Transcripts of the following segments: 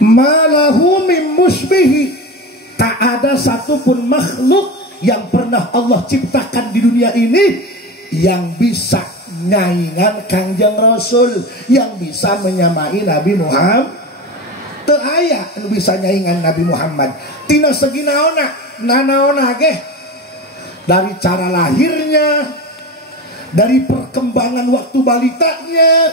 malahu mim musbihi, tak ada satupun makhluk yang pernah Allah ciptakan di dunia ini yang bisa nyaingan Kangjeng Rasul, yang bisa menyamai Nabi Muhammad. Teu aya anu bisa nyaingan Nabi Muhammad tina segi naonna, nanaonna ge, dari cara lahirnya, dari perkembangan waktu balitanya,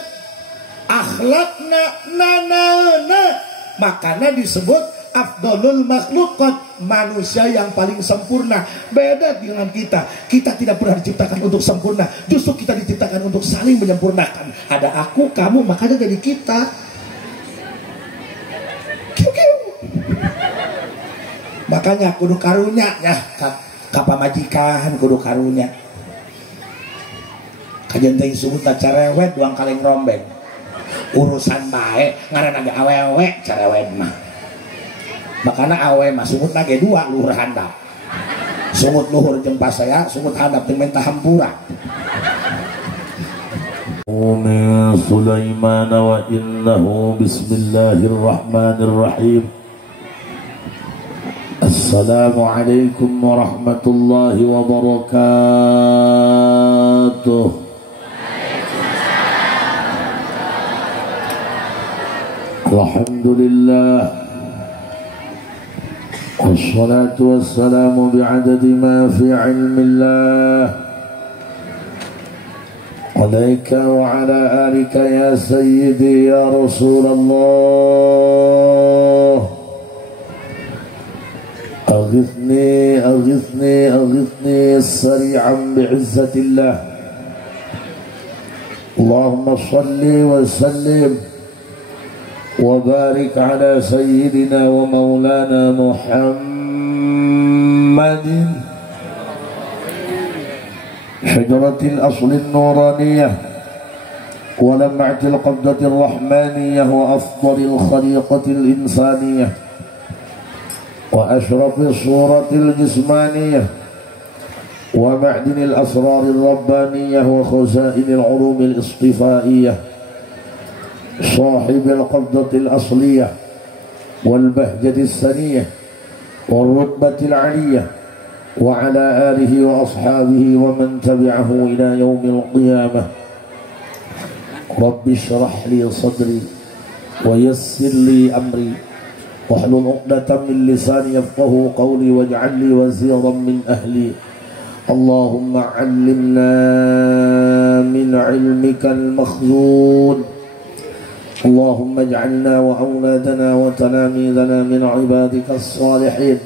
akhlakna, nanaonna, makanya disebut afdolul makhlukat, manusia yang paling sempurna. Beda dengan kita, kita tidak pernah diciptakan untuk sempurna, justru kita diciptakan untuk saling menyempurnakan. Ada aku, kamu, makanya jadi kita. Makanya kudu karunya ya, kapamajikan kudu karunya. Kajenteng sumut cerewet doang kaleng rombeng, urusan bae ngaran aga awewe cerewet mah. Makanya awe mah sungut nage dua luhur handap, sungut luhur jeung pasaya, sungut handap jeung mentah hampura. Min Sulaiman wa innahu bismillahirrahmanirrahim. Assalamualaikum warahmatullahi wabarakatuh. Alhamdulillah, wassalatu wassalamu bi'adadi ma fi ilmillah, alaika wa ala alika ya sayyidi ya Rasulullah. أغثني أغثني أغثني سريعا بعزة الله. اللهم صل وسلم وبارك على سيدنا ومولانا محمد شجرة الأصل النورانية ولمعة القبضة الرحمانية وأفضل الخليقة الإنسانية وأشرف الصورة الجسمانية ومعدن الأسرار الربانية وخزائن العلوم الاصطفائية، صاحب القبضة الأصلية والبهجة السنية والرتبة العلية، وعلى آله وأصحابه ومن تبعه إلى يوم القيامة. رب اشرح لي صدري ويسر لي أمري واحلل عقدة من لساني يفقهوا قولي واجعل لي وزيرا من أهلي. اللهم علمنا من علمك المخزون. اللهم اجعلنا وأولادنا وتلاميذنا من عبادك الصالحين.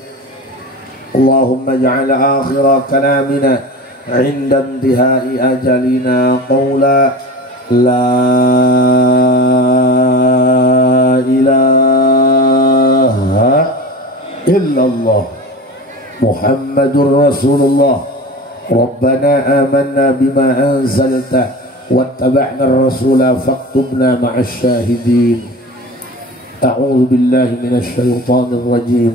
اللهم اجعل آخر كلامنا عند انتهاء أجلنا قولا لا إله إلا الله محمد رسول الله. ربنا آمنا بما أنزلت واتبعنا الرسول فاكتبنا مع الشاهدين. أعوذ بالله من الشيطان الرجيم.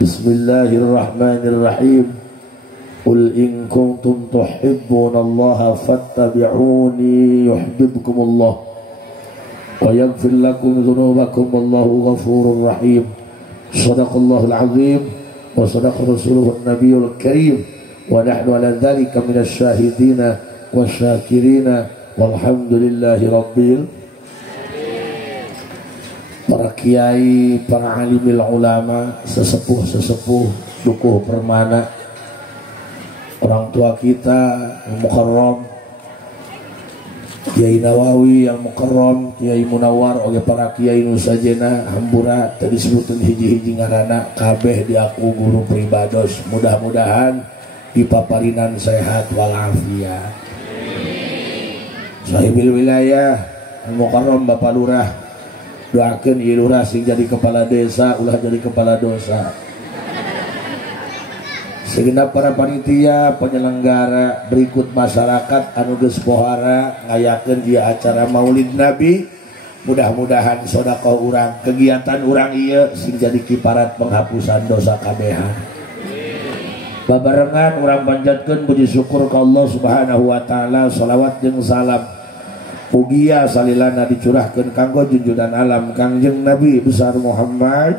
بسم الله الرحمن الرحيم. قل إن كنتم تحبون الله فاتبعوني يحببكم الله ويغفر لكم ذنوبكم والله غفور رحيم. صدق الله العظيم وصدق رسوله النبي الكريم ونحن على ذلك من الشاهدين والشاكرين والحمد لله ربbil. Para kiai, para alimil ulama, sesepuh-sesepuh, dukuh permana, orang tua kita yang mukarram, Kiai Nawawi yang mukarram, Kiai Munawar, oge para kiai nu sajena hambura tadi sebutan hiji-hiji ngaranna kabeh diaku guru pribados. Mudah-mudahan dipaparinan sehat walafiat. Sahibil wilayah mukarram Bapak Lurah, doakeun ieu lurah sing jadi kepala desa ulah jadi kepala dosa. Segenap para panitia penyelenggara berikut masyarakat anu geus pohara ngayakeun ieu acara Maulid Nabi, mudah-mudahan sedekah urang kegiatan urang ieu sing jadi kiparat penghapusan dosa kabehan. Babarengan urang panjatkeun puji syukur ka Allah Subhanahu wa taala, shalawat jeung salam Pugia salilana dicurahkeun kanggo junjungan alam Kangjeng Nabi besar Muhammad.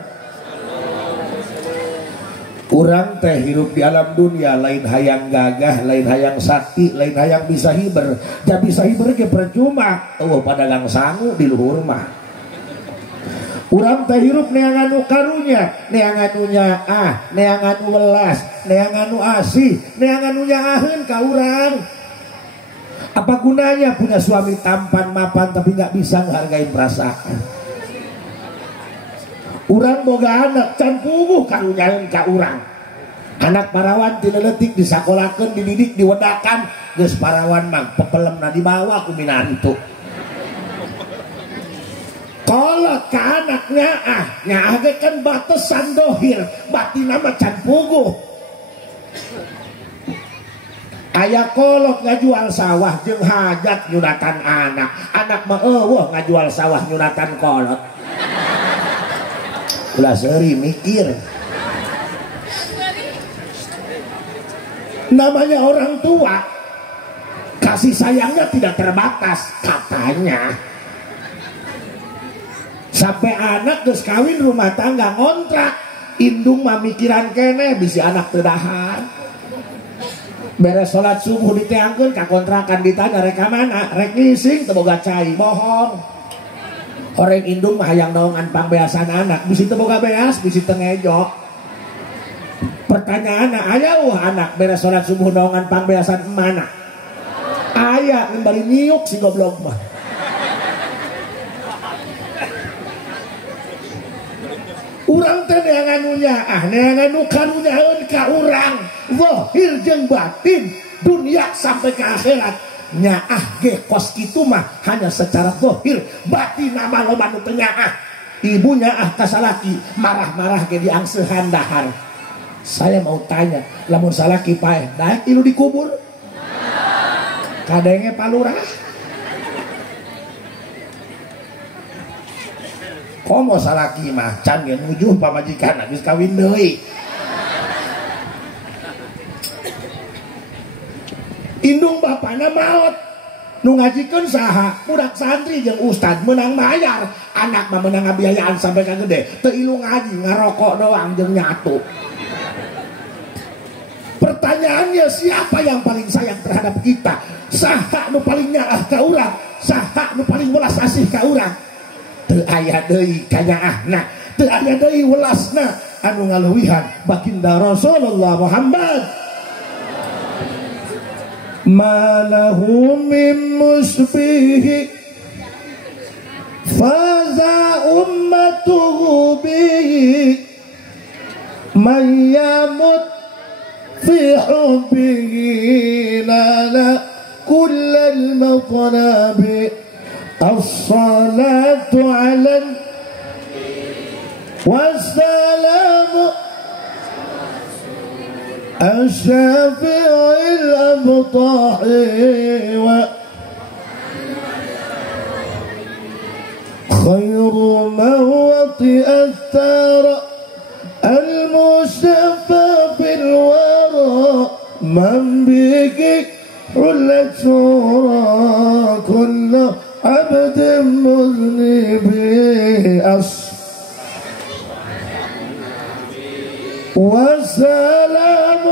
Urang teh hirup di alam dunia lain hayang gagah, lain hayang sakti, lain hayang bisa hiber. Da bisa hiber ge percuma, eueuh padagang sangu di luhur mah. Urang teh hirup neangan anu karunya, neangan anu nyaah, neangan anu welas, neangan anu asih, neangan anu nyaaheun ka urang. Apa gunanya punya suami tampan mapan tapi nggak bisa menghargai perasaan? Urang boga anak can puguh karunyaeun ka urang. Anak parawan tina leutik disakolakeun, dididik, diwedakan, geus parawan mah pepelemna dibawa ku minantu. Kolot ka anaknya nyaah ge kan batesan dohir, batina mah can puguh. Aya kolot ngajual sawah jeung hajat nyunatan anak. Anak mah eueuh ngajual sawah nyunatan kolot. Ulah seuri mikir. Namanya orang tua, kasih sayangnya tidak terbatas katanya. Sampai anak geus kawin rumah tangga ngontrak, indung mah mikiran keneh bisi anak teu dahan. Beres sholat subuh diteangkeun ka kontrakan ditanya rek ka mana, rek ngising teu boga cai, bohong. Horeng indung mah hayang naongan pangbeasan anak, bisi teu boga beas, bisi teu ngejok. Pertanyaan aya anak beres sholat subuh naongan pangbeasan mana? Aya ngembali nyiuk si goblok mah. Urang teh neangan anu nyaah, neangan anu karunyaeun ka urang, zahir jeung batin, dunia sampai ke akhirat. Nyaah ge kos kitu mah hanya secara zahir, batin mah loba nu teu nyaah. Ibu nyaah ka salaki, marah-marah ge diangseuhan dahar. Saya mau tanya, lamun salaki paeh, daek ilu dikubur? Kadenge palurah. Komo salaki mah can ge nujuh pamajikan geus kawin deui. Indung bapana maot nu ngajikeun saha budak santri jeung ustad menang bayar, anak mah menang ngabiayaan sampai ka gede teu ilu ngaji ngarokok doang jeung nyatu. Pertanyaannya siapa yang paling sayang terhadap kita? Saha nu paling nyaah ka urang? Saha nu paling welas asih ka urang? Teu aya deui kanyaahna, teu aya deui welasna anu ngaleuwihan baginda Rasulullah Muhammad. Ma lahu min musbihi faza ummatuhu bihi man yamut fi hubbihi lana kullal matnabi. الصلاة على والسلام الشافع الأبطح خير موت أثار المصطفى في الورى من بك حلت صورا كل عبد مذنب والسلام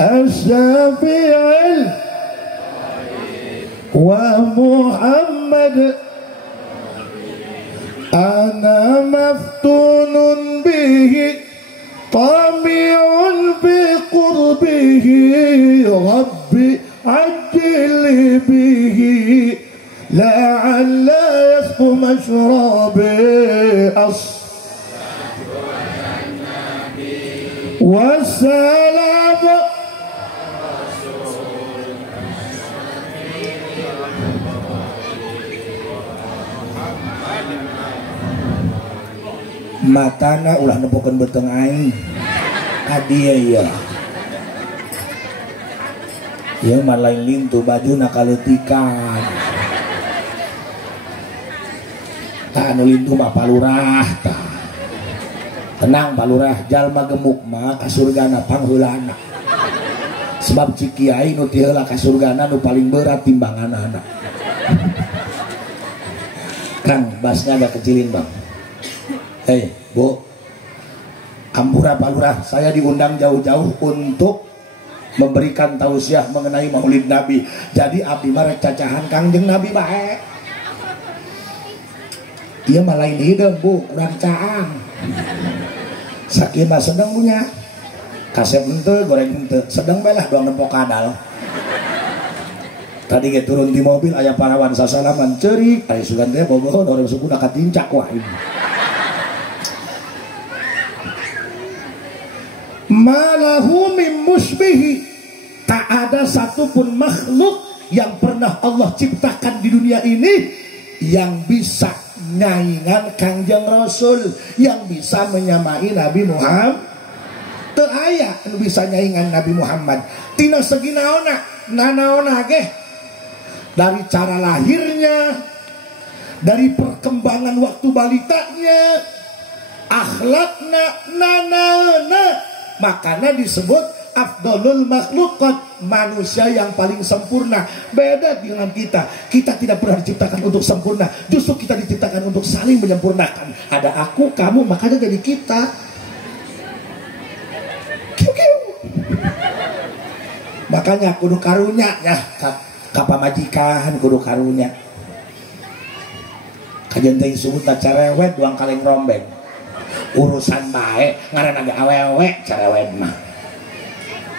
الشافع ومحمد أنا مفتون به طامع بقربه ربي عجل به لعل يسقو مشربي والسلام matana ulah nempokeun beteng aing adieu ya. Ya mah lain lintu bajuna kaletikan. Tak anu lintu mah palurah tah. Tenang palurah, jalma gemuk mah ka surgana pangheulana. sebab cikiai nu ti heula ka surgana nu paling berat timbangan anak. Kang, basnya agak kecilin bang. Hei Bu, Ampura Pak Lurah, saya diundang jauh-jauh untuk memberikan tausiah mengenai Maulid Nabi. Jadi abdi mah rek cacahan Kangjeng Nabi bae. Ieu mah lain hideung Bu, urang caang. Sakinah sedang punya. Kasep henteu, goreng henteu, sedang bae lah doang nempok kadal. Tadi ge turun di mobil aya parawan sasalaman ceurik, aya sugan teh bobohon orang suku ka tincak wah ini. Malahu mim musbihi, tak ada satupun makhluk yang pernah Allah ciptakan di dunia ini yang bisa nyaingan Kangjeng Rasul, yang bisa menyamai Nabi Muhammad. Teu aya anu bisa nyaingan Nabi Muhammad. Tina segi naonna, nanaonna ge dari cara lahirnya, dari perkembangan waktu balitanya, akhlakna, nanaona, makanya disebut afdolul makhlukat, manusia yang paling sempurna. Beda dengan kita, kita tidak pernah diciptakan untuk sempurna, justru kita diciptakan untuk saling menyempurnakan. Ada aku, kamu, makanya jadi kita. Makanya kudu karunya ya, kapamajikan kudu karunya. Kajian teh disebutna cerewet doang kaleng rombeng. Urusan bae ngaranna ge awewe cerewet mah.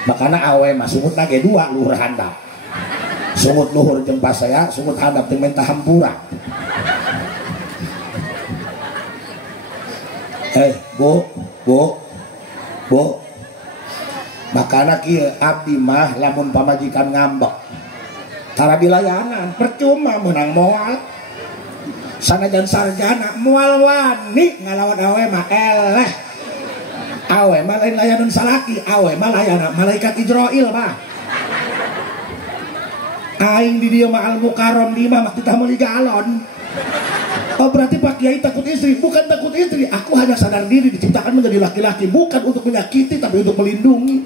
Makana awewe mah sumutna ge dua luhur handap. Sumut luhur jeung pasaya, sumut handap teh mentah hampura. Bu. Makana kieu abdi mah lamun pamajikan ngambek tara dilayanan percuma menang moal. Sanajan sarjana moal wani ngalawan awe mah eleh. Awe mah lain layanan salaki, awe mah layanan malaikat Ijrail mah. Aing di dieu mah al mukarram 5 mah kita meuli galon. Oh berarti Pak Kiai takut istri? Bukan takut istri, aku hanya sadar diri diciptakan menjadi laki-laki, bukan untuk menyakiti tapi untuk melindungi.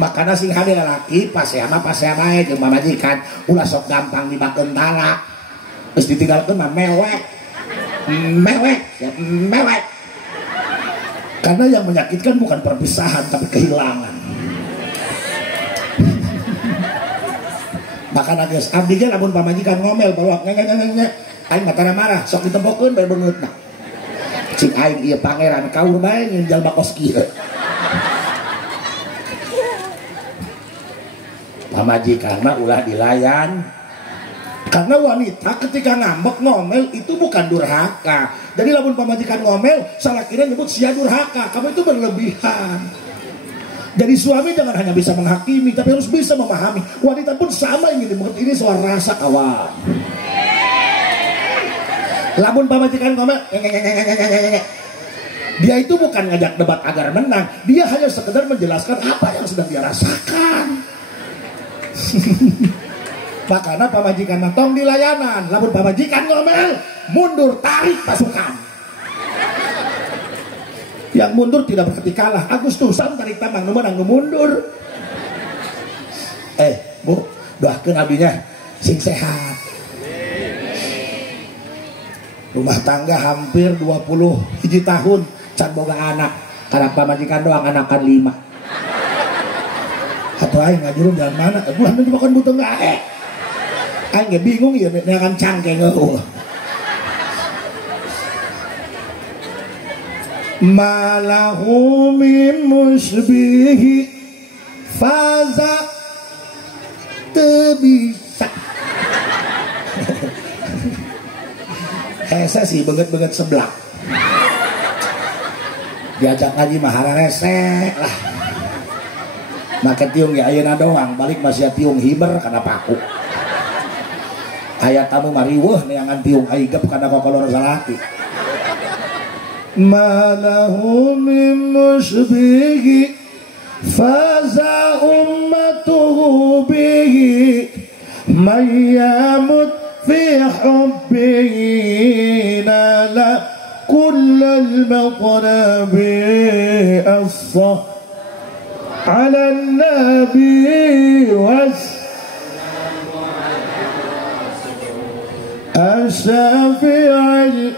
Makanya sing hade laki pasea bae jeung mamajikan ulah sok gampang dibakeun talak. Geus ditinggalkeun mah mewek. Karena yang menyakitkan bukan perpisahan tapi kehilangan. Makanya geus abdi ge lamun pamajikan ngomel bawa ngenge aing mah tara marah sok ditempokeun bae beungeutna. Cing aing ieu pangeran kaur bae ngeun jalma kos kieu. Pamajikan mah ulah dilayan. Karena wanita ketika ngambek ngomel itu bukan durhaka. Jadi lamun pamajikan ngomel salah kira nyebut sia durhaka, kamu itu berlebihan. Jadi suami jangan hanya bisa menghakimi tapi harus bisa memahami. Wanita pun sama ingin dimengerti, ini soal rasa kawan. Lamun pamajikan ngomel dia itu bukan ngajak debat agar menang, dia hanya sekedar menjelaskan apa yang sedang dia rasakan. Makanya pamajikan tong di layanan, lamun pamajikan ngomel mundur tarik pasukan. Yang mundur tidak berarti kalah. Agustusan tarik tambang nu menang nu mundur. Bu, doakeun abinya sing sehat. Rumah tangga hampir 21 tahun can boga anak. Karena pamajikan doang anakan 5. Atau aing ngajurum jalan mana? Bulan itu makan butuh nggak? Aing nggak bingung ya, dengan cangkeng ngeuh. Malahu min musbihi faza tebisa. Hese sih banget sebelah. Diajak ngaji mahara resek lah. Maka tiung ya ayeuna doang balik masih tiung hiber karena paku. Aya tamu mariweuh neangan tiung aigep kana kokolor salaki. Malahu min musbihi faza ummatuhu bihi mayyamut fi hubbihi nala kullal maqnabi as-sah ala nabi was as-syafi'il.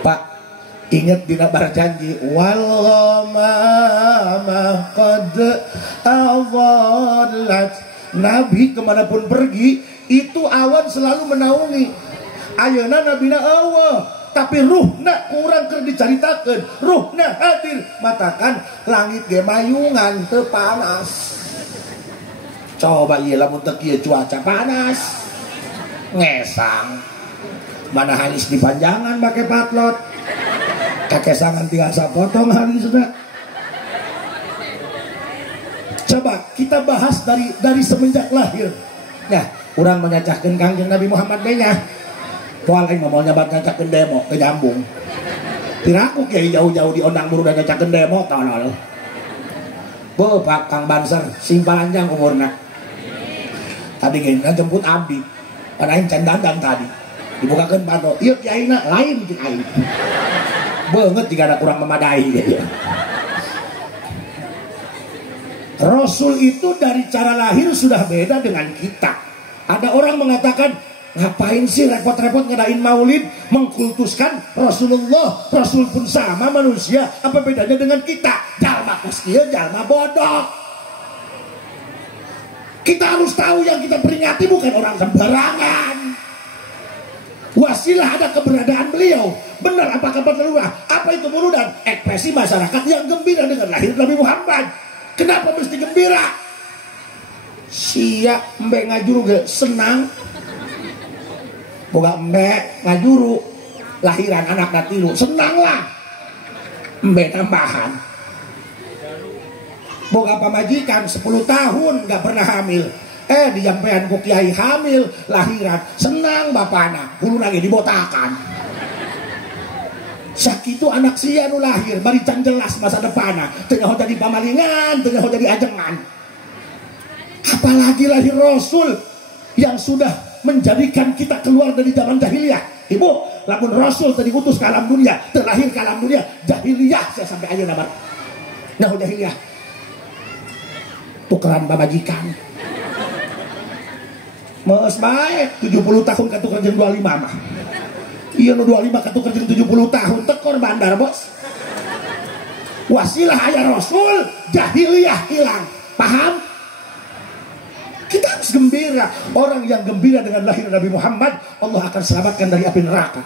Pak, ingat dina berjanji wal ghamama qad adallat. Nabi kemanapun pergi itu awan selalu menaungi. Ayeuna nabina Allah, tapi ruhna kurang keur dicaritakeun, ruhna hadir. Matakan langit ge mayungan teu panas. Coba ieu lamun teu kieu cuaca panas ngesang, mana halis dipanjangan pakai patlot, kakesangan tiasa potong halisna. Coba kita bahas dari semenjak lahir. Nah, orang menyacahkan Kangjeng Nabi Muhammad nya. Poal aing mau nyabat nyacahkeun demo ke nyambung. Tiraku kieu jauh-jauh di ondang buru dan nyacahkeun demo tolol. Beuh Pak Kang Banser sing panjang umurna. Tadi geuna jemput abdi. Pan aing can dandang tadi. Dibukakeun panto. Ieu kiaina lain jeung aing. Beungeut jika ada kurang memadai ya. Rasul itu dari cara lahir sudah beda dengan kita. Ada orang mengatakan, ngapain sih repot-repot ngadain maulid, mengkultuskan Rasulullah? Rasul pun sama manusia, apa bedanya dengan kita? Jalma kuskieu, jalma bodoh. Kita harus tahu yang kita peringati bukan orang sembarangan. Wasilah ada keberadaan beliau. Benar apa kabar terluar? Apa itu muludan? Ekspresi masyarakat yang gembira dengan lahir Nabi Muhammad. Kenapa mesti gembira? Sia embe ngajuru ge senang. Boga embe ngajuru lahiran anak natilu senang lah. Embe tambahan. Boga pamajikan 10 tahun gak pernah hamil. Dijampean ku kiai hamil lahiran senang bapana. Hulu lagi dibotakan. Sakitu anak sia nu lahir bari can jelas masa depanna, teu nyaho jadi pamalingan, teu nyaho jadi ajengan. Apalagi lahir Rasul yang sudah menjadikan kita keluar dari zaman jahiliyah. Ibu, lamun Rasul tadi utus ke alam dunia, terlahir ke alam dunia, jahiliyah saya sampai ayeuna mah. Nyaho jahiliyah. Tukeran pamajikan. Meus bae 70 tahun katukar jeung 25 mah. Iya nu 25 katukar jeung 70 tahun tekor bandar bos. Wasilah aya Rasul, jahiliyah hilang. Paham? Kita harus gembira. Orang yang gembira dengan lahir Nabi Muhammad, Allah akan selamatkan dari api neraka.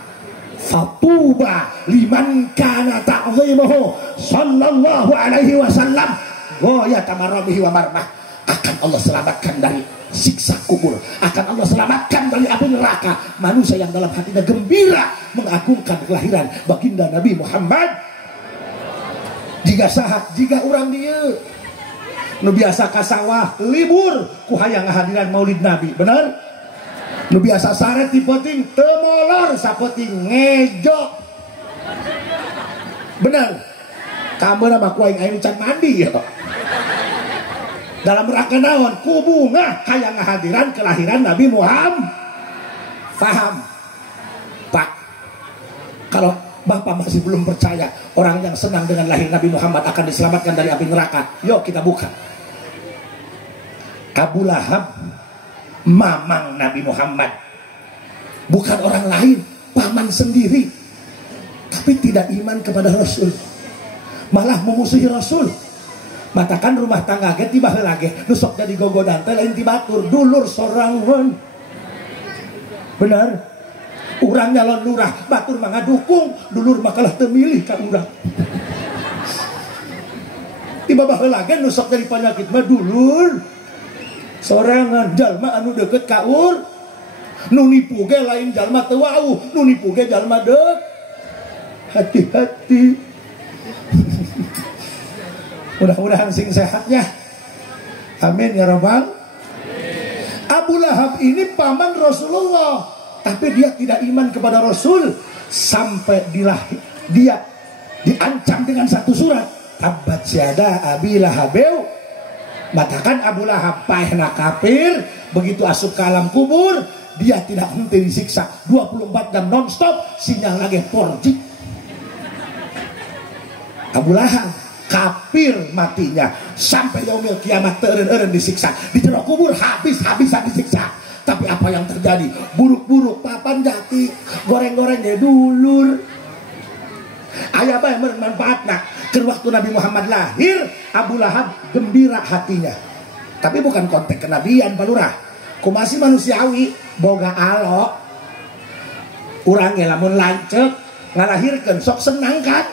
Fatuba liman kana ta'zimuhu sallallahu alaihi wasallam ghayat maramihi wa marmah. Akan Allah selamatkan dari siksa kubur, akan Allah selamatkan dari api neraka manusia yang dalam hatinya gembira mengagungkan kelahiran baginda Nabi Muhammad. Jika sahat, jika orang dia nu biasa ka sawah libur ku hayang ngahadiran maulid Nabi, bener? Nu biasa saret di peting teu molor sapeting ngejo, bener? Kamu nama ku aing can mandi ya. Dalam rangka naon ku bunga hayang ngahadiran kelahiran Nabi Muhammad. Paham Pak? Kalau Bapak masih belum percaya orang yang senang dengan lahir Nabi Muhammad akan diselamatkan dari api neraka, yuk kita buka Abu Lahab, mamang Nabi Muhammad, bukan orang lain, paman sendiri, tapi tidak iman kepada Rasul, malah memusuhi Rasul. Matakan rumah tangga ge tiba heula ge nu sok jadi gogodan teh lain ti batur dulur sorangan. Benar? Urang nyalon lurah, batur mah ngadukung, dulur mah kalah teu milih ka urang. Tiba baheula ge nu sok jadi panyakit mah dulur sorangan, jalma anu deukeut ka ur. Nu nipu ge lain jalma teu wau, nu nipu ge jalma deuk. Hati-hati. Mudah-mudahan sing sehatnya. Amin ya rabbal. Abu Lahab ini paman Rasulullah, tapi dia tidak iman kepada Rasul sampai dia diancam dengan satu surat. Tabbat yada Abi Lahabeu. Matakan Abu Lahab paehna kafir, begitu asup ke alam kubur dia tidak henti disiksa 24 jam nonstop, sinyal lagi 4G. Abu Lahab kafir matinya sampai yaumil kiamat, teureun-eureun disiksa di jero kubur, habis-habisan disiksa. Tapi apa yang terjadi? Buruk-buruk papan jati, goreng-goreng ya dulur. Aya bae manfaatna. Keur waktu Nabi Muhammad lahir, Abu Lahab gembira hatinya. Tapi bukan konteks kenabian palurah. Kumasi manusiawi boga alo. Urang ge lamun lanceuk ngalahirkeun sok senang kan?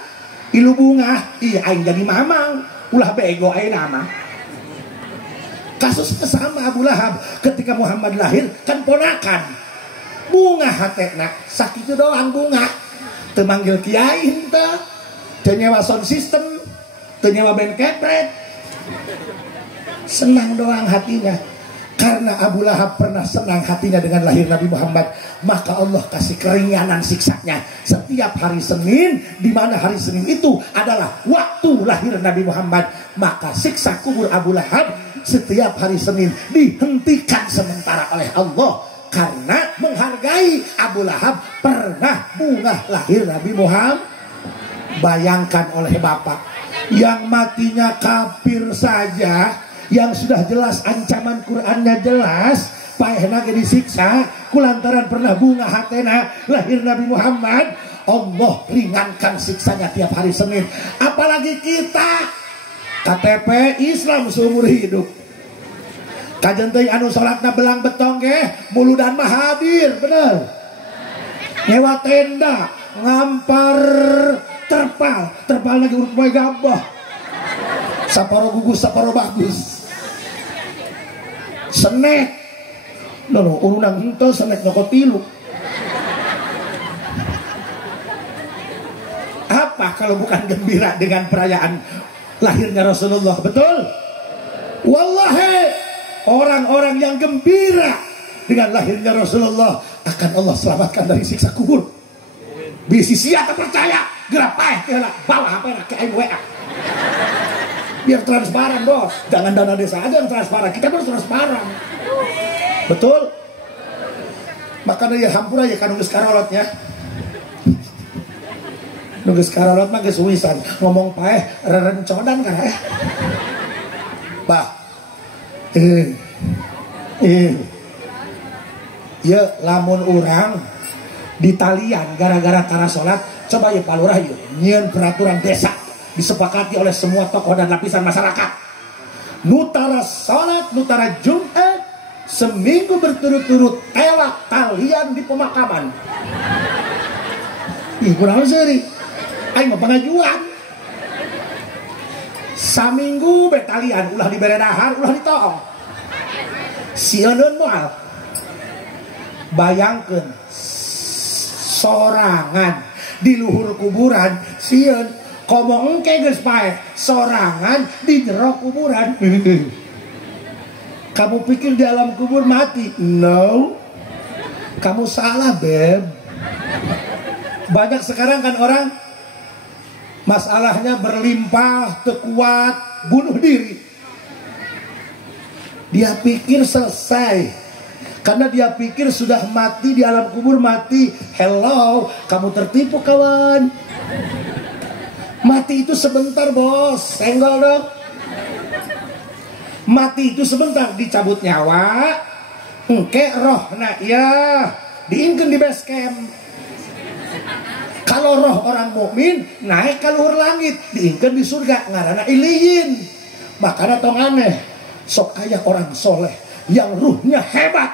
Ilu bunga, iya aing jadi mamang, ulah bego aing nama. Kasusnya sama Abu Lahab ketika Muhammad lahir kan ponakan. Bunga hatena, sakitu doang bunga. Teu manggil kiai henteu, teu nyewa sound system, teu nyewa band kepret. Senang doang hatinya. Karena Abu Lahab pernah senang hatinya dengan lahir Nabi Muhammad, maka Allah kasih keringanan siksanya setiap hari Senin, di mana hari Senin itu adalah waktu lahir Nabi Muhammad. Maka siksa kubur Abu Lahab setiap hari Senin dihentikan sementara oleh Allah, karena menghargai Abu Lahab pernah bunga lahir Nabi Muhammad. Bayangkan oleh Bapak yang matinya kafir saja, yang sudah jelas ancaman Qur'annya jelas, paehna ge disiksa kulantaran pernah bunga hatena lahir Nabi Muhammad. Allah ringankan siksanya tiap hari Senin. Apalagi kita KTP Islam seumur hidup. Kajen teh anu salatna belang betong ge muludan mah hadir, bener. Nyewa tenda, ngampar terpal lagi urut poe gabah. Saparo gugus, saparo bagus. Senek no urunang henteu senek noko tilu. Apa kalau bukan gembira dengan perayaan lahirnya Rasulullah? Betul? Wallahi orang-orang yang gembira dengan lahirnya Rasulullah akan Allah selamatkan dari siksa kubur. Bisi sia percaya gerak paeh bawa HP ke aing WA. Biar transparan bos, jangan dana desa aja yang transparan, kita harus transparan. Betul? Makanya ya hampura ya kan nunggu sekarolotnya. Nunggu sekarolot mah kesuwisan ngomong paeh rerencodan kan bah ya lamun urang di talian gara-gara tara salat, coba ya palurah yuk nyieun peraturan desa disepakati oleh semua tokoh dan lapisan masyarakat. Nutara salat, nutara Jumat seminggu berturut-turut telak talian di pemakaman. Ih kurang seri, aing mau pengajuan. Saminggu betalian ulah dibere dahar, ulah ditoong. Sieun moal. Bayangkeun sorangan di luhur kuburan sieun. Komong engke geus paeh sorangan di jero kuburan. Kamu pikir di alam kubur mati? No. Kamu salah, Beb. Banyak sekarang kan orang masalahnya berlimpah, tekuat, bunuh diri. Dia pikir selesai. Karena dia pikir sudah mati di alam kubur mati. Hello, kamu tertipu kawan. Mati itu sebentar bos, senggol dong. Mati itu sebentar, dicabut nyawa, engke roh nak ya diingkeun di base camp. Kalau roh orang mukmin naik ke luhur langit, diingkeun di surga, ngaranna iliyin. Makanya tong aneh, sok aya orang soleh yang ruhnya hebat,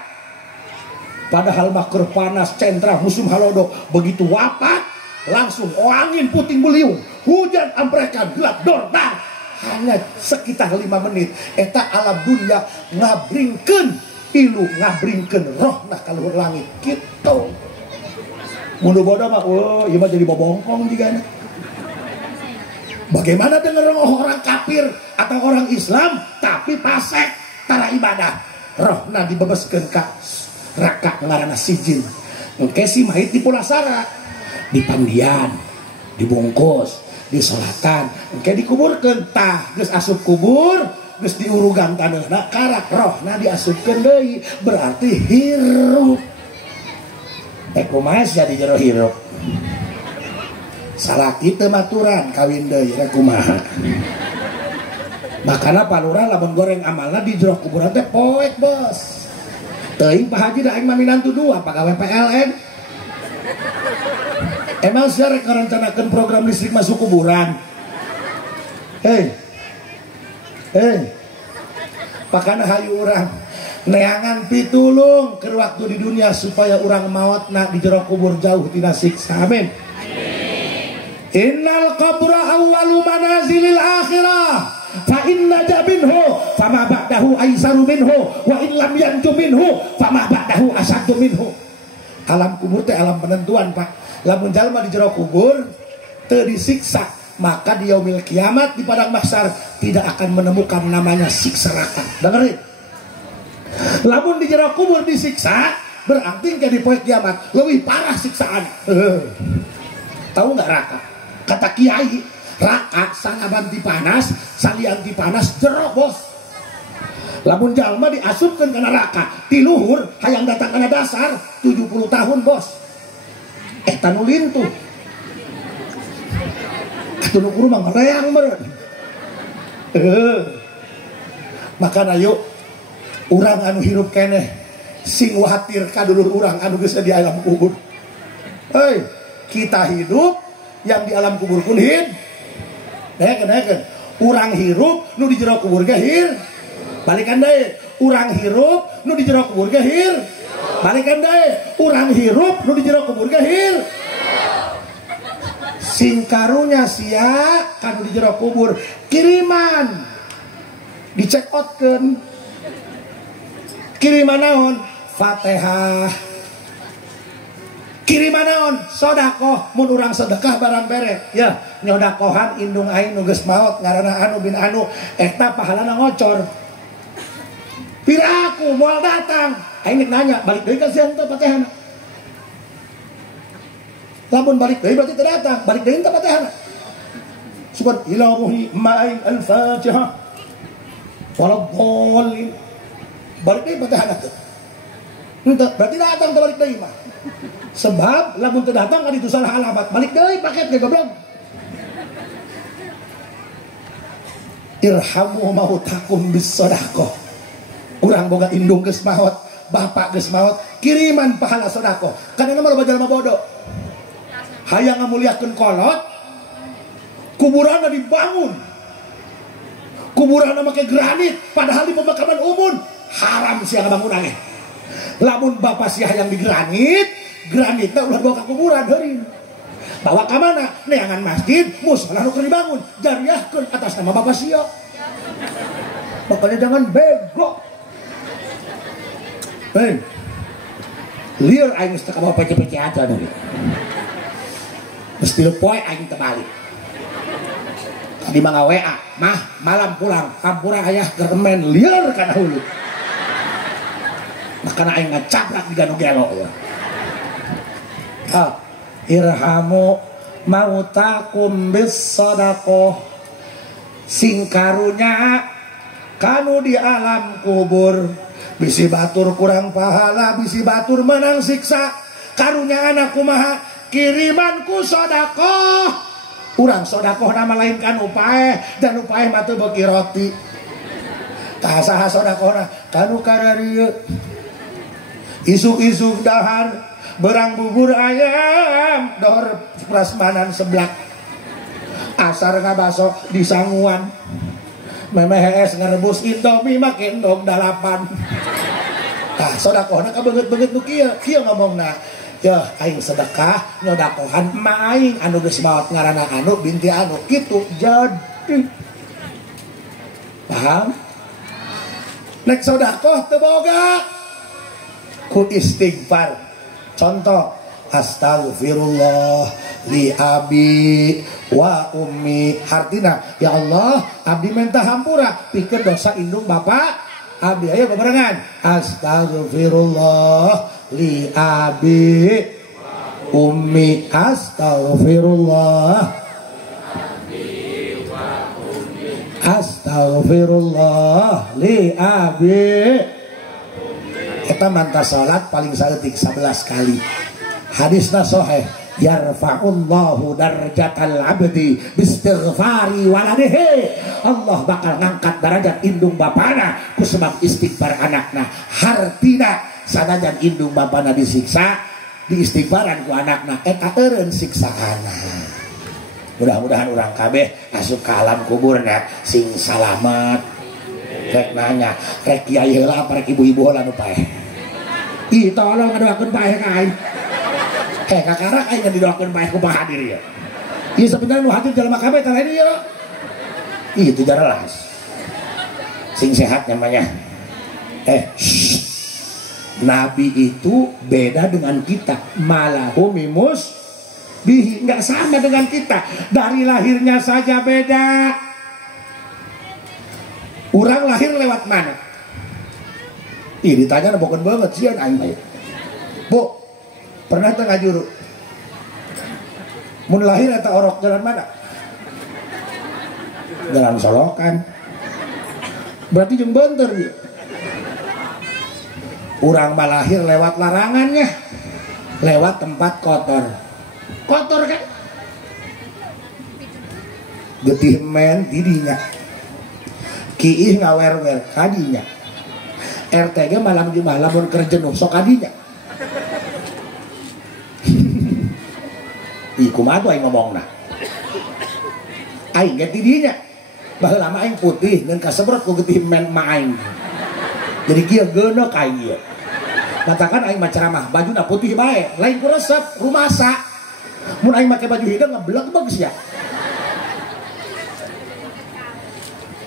padahal maker panas centra musim halodo, begitu wafat langsung angin puting beliung, hujan amprekan, gelap dordar, hanya sekitar 5 menit eta alam dunia ngabringkeun ilu, ngabringkeun roh nah ka luhur langit kitu. Mundur bodoh mah ieu mah jadi bobongkong jigana. Bagaimana dengan orang kafir atau orang Islam tapi pasek tara ibadah, rohna dibebaskeun ka raka ngaranna sijin. Engke si mayit dipulasara, dipandian, dibungkus, disolatan, engke dikuburkeun tah geus asup kubur, geus diurugan taneuhna karak rohna diasupkeun deui, berarti hirup. kumaha jadi jero hirup salah kita maturan kawin deui kumaha makana palura lamun goreng amalna di jero kuburan teh poek bos teuing Pak Haji da aing mah minantu dua pagawe PLN emang sia rek ngarencanakeun program listrik masuk kuburan hei pakana hayu urang neangan pitulung ke waktu di dunia supaya orang mautna di jero kubur jauh tina siksa amin. Innal qabra awwalu manazilil akhirah fa inna jabinhu fama ba'dahu aisaru minhu wa in lam yanju minhu fama ba'dahu asaddu minhu. Alam kubur teh alam penentuan Pak. Lamun jalma di jero kubur teu disiksa maka di yaumil kiamat di padang mahsyar tidak akan menemukan namanya siksa neraka. Dengerin. Lamun di jero kubur disiksa berarti ke di poe kiamat lebih parah siksaan. Tahu nggak raka? Kata kiai, raka sangaban dipanas, salian dipanas jero bos. Lamun jalma diasupkeun kana raka, ti luhur hayang datang kana dasar 70 tahun bos. Eta nu lintuh. Atuh nu kudu mah ngaleang meureun. Makana yuk urang anu hirup keneh sing wahatir ka dulur urang anu geus di alam kubur. Hei, kita hidup yang di alam kubur pun urang hirup nu di jero kubur ge balikan deui urang hirup nu di jero kubur ge balikan deui urang hirup nu di jero kubur ge sing karunya sia kanu di jero kubur kiriman dicek outkeun kiriman naon Fatihah kiriman naon sodakoh mun urang sedekah barang bere ya nyodakohan indung aing nu geus maot ngaranna anu bin anu eta pahalana ngocor piraku moal datang aing nanya balik deui ka siang teh Fatihana lamun balik deui berarti teu datang balik deui teh Fatihana subhanallahi ma'in al-fatihah waladhdallin balik deui Fatihana teh berarti datang teh balik deui mah sebab lamun teu datang kan itu salah alamat balik deui paket ge goblok irhamu mautakum bis sadaqah urang boga indung geus maot bapak geus maot kiriman pahala sedekah kana mah loba jalma bodoh hayang ngamuliakeun kolot kuburanna dibangun kuburanna make granit padahal di pemakaman umum haram sia ngabangun age lamun bapak sia hayang di granitnya ulah bawa ke kuburan heureun bawa ke mana neangan masjid mushola nu keur dibangun jariahkeun atas nama bapak sia makanya jangan bego lieur aing geus teu kabawa pece-pece aja deui mesti poe aing teu balik di mangga WA mah malam pulang kampura aya germen lieur kana hulu makana aing ngacabrak di ganu gelo ya irhamu mautakum bis sadaqah sing karunya kanu di alam kubur bisi batur kurang pahala bisi batur menang siksa karunya anak kumaha kirimanku sadaqah urang sadaqah nama lain kan upae dan upae mah teu beuki roti kasaha sadaqahna kanu kararieu isuk-isuk dahar berang bubur ayam dor prasmanan seblak asar ngabaso di sanguan memehes ngarebus indomie make endog dalapan sedekahna kabeungeut-beungeut nu kieu ngomongna ya aing sedekah nyodakohan ma aing anu geus maot ngaranna anu binti anu kitu jadi paham nek sedekah teu boga ku istighfar contoh astagfirullah li abi wa ummi artina ya Allah abdi minta hampura pikeun dosa indung bapak abdi ayo bebarengan astagfirullah li abi ummi astagfirullah astagfirullah li abi kita mantap salat paling saeutik 11 kali hadisna sahih, yarfa'ullahu darjatal abdi bistighfari waladihi. Allah bakal ngangkat derajat indung bapana ku sebab istighfar anakna. Hartina sanajan indung bapana disiksa, diistighfaran ku anakna eta eureun siksaana. Mudah-mudahan urang kabeh asup ka alam kuburna sing salamet. Rek nanya, rek kiai heula apa rek ibu-ibu heula nu paeh? Ih tolong ngadoakeun paeh ka aing. Kakara aing didoakeun paeh ku hadir ya. Ieu sebenarnya nu hadir jelema kabeh tah lain ieu. Itu jelas. Sing sehat namanya. Nabi itu beda dengan kita. Malahumimus bihi, nggak sama dengan kita. Dari lahirnya saja beda. Orang lahir lewat mana? Ih ditanya bukan banget sih aing mah. Bu, pernah tengah juru? Mun lahir eta orok jalan mana? Jalan solokan. Berarti jeung beunteur ya. Urang mah lahir lewat larangannya. Lewat tempat kotor. Kotor kan? Getih men didinya. Kiih ngawer-wer kadinya. RTG malam Jumat lamun keur jenuh sok kadinya. Ih kumaha aing ngomongna. Aing ge didinya. Baheula mah aing putih dan kasebrot ku getih men ma aing. Jadi kieu geuneuh ka ieu. Katakan aing mah ceramah bajuna putih bae, lain ku resep rumasa. Mun aing make baju hideung ngebleug bagus ya.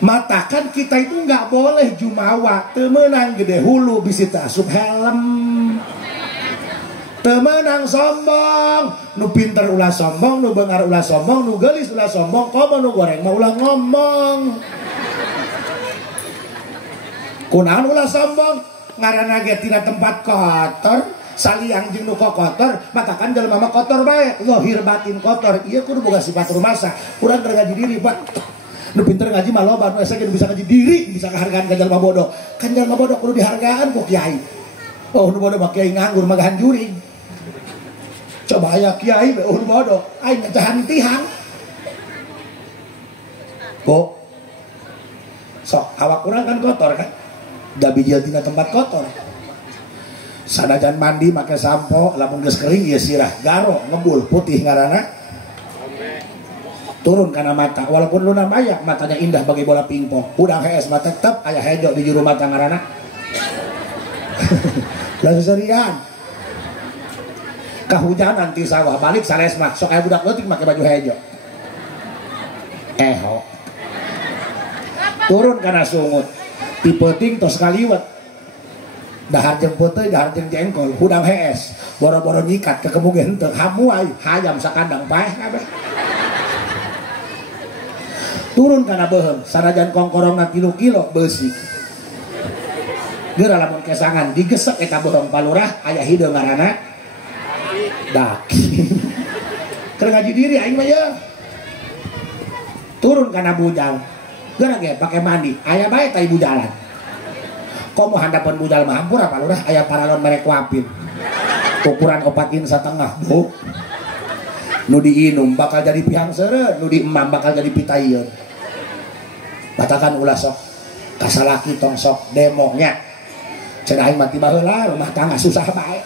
Matakan kita itu nggak boleh jumawa, temenang gede hulu bisi asup helm, temenang sombong, nu pinter ulah sombong, nu bengar ulah sombong, nu gelis ulah sombong, komo nu goreng mau ulah ngomong. Kunaon ulah sombong, ngaranna ge tina tempat kotor, saliang jeung nu kotor, matakan jelema mah kotor bae, zahir batin kotor, ieu kudu boga sifat rumasa, urang keur ngaji diri, Pak. Nu pinter ngaji mah loba, nu asa bisa ngaji diri, bisa ngahargaan ka jalma bodoh. Kan jalma bodoh kudu dihargaan ku kiai. Oh nu bodoh mah kiai nganggur mah ganjuring. Coba aya kiai nu bodoh, aing ngecahan tihang. Kok sok awak urang kan kotor kan? Da bijil tina tempat kotor. Sanajan mandi make sampo, lamun geus kering ieu sirah garo, ngebul putih ngaranna. Turun karena mata, walaupun luna maya matanya indah bagi bola pingpong. Udang hees mata tetap aya hejo di juru mata ngaranna. Lah seserian. Kahujanan ti sawah balik sares mah sok aya budak leutik make baju hejo. Eho. Turun karena sungut. Ti peuting tos kaliwet. Dahar jeung peuteui, dahar jeung jengkol, udang hees. Boro-boro nyikat ke kemugen teu hamu ai, hayam sakandang paeh kabeh. Turun karena behem, sanajan kongkorongna 3 kilo besi. Geura lamun kesangan digesek eta behem palurah aya hideung ngaranna daki. Keur ngaji diri aing mah ya. Turun karena bujal. Geura ge pake mandi, aya bae tai bujalan. Komo handapan bujal mah hampura palurah aya paralon merek wapin. Ukuran 4 in satengah, Bu. Nu diinum bakal jadi pihang seureun, nu diemam bakal jadi pitaieun. Batakan ulah sok kasalaki tong sok demonya. Cenah aing mati baheula rumah tangga susah bae.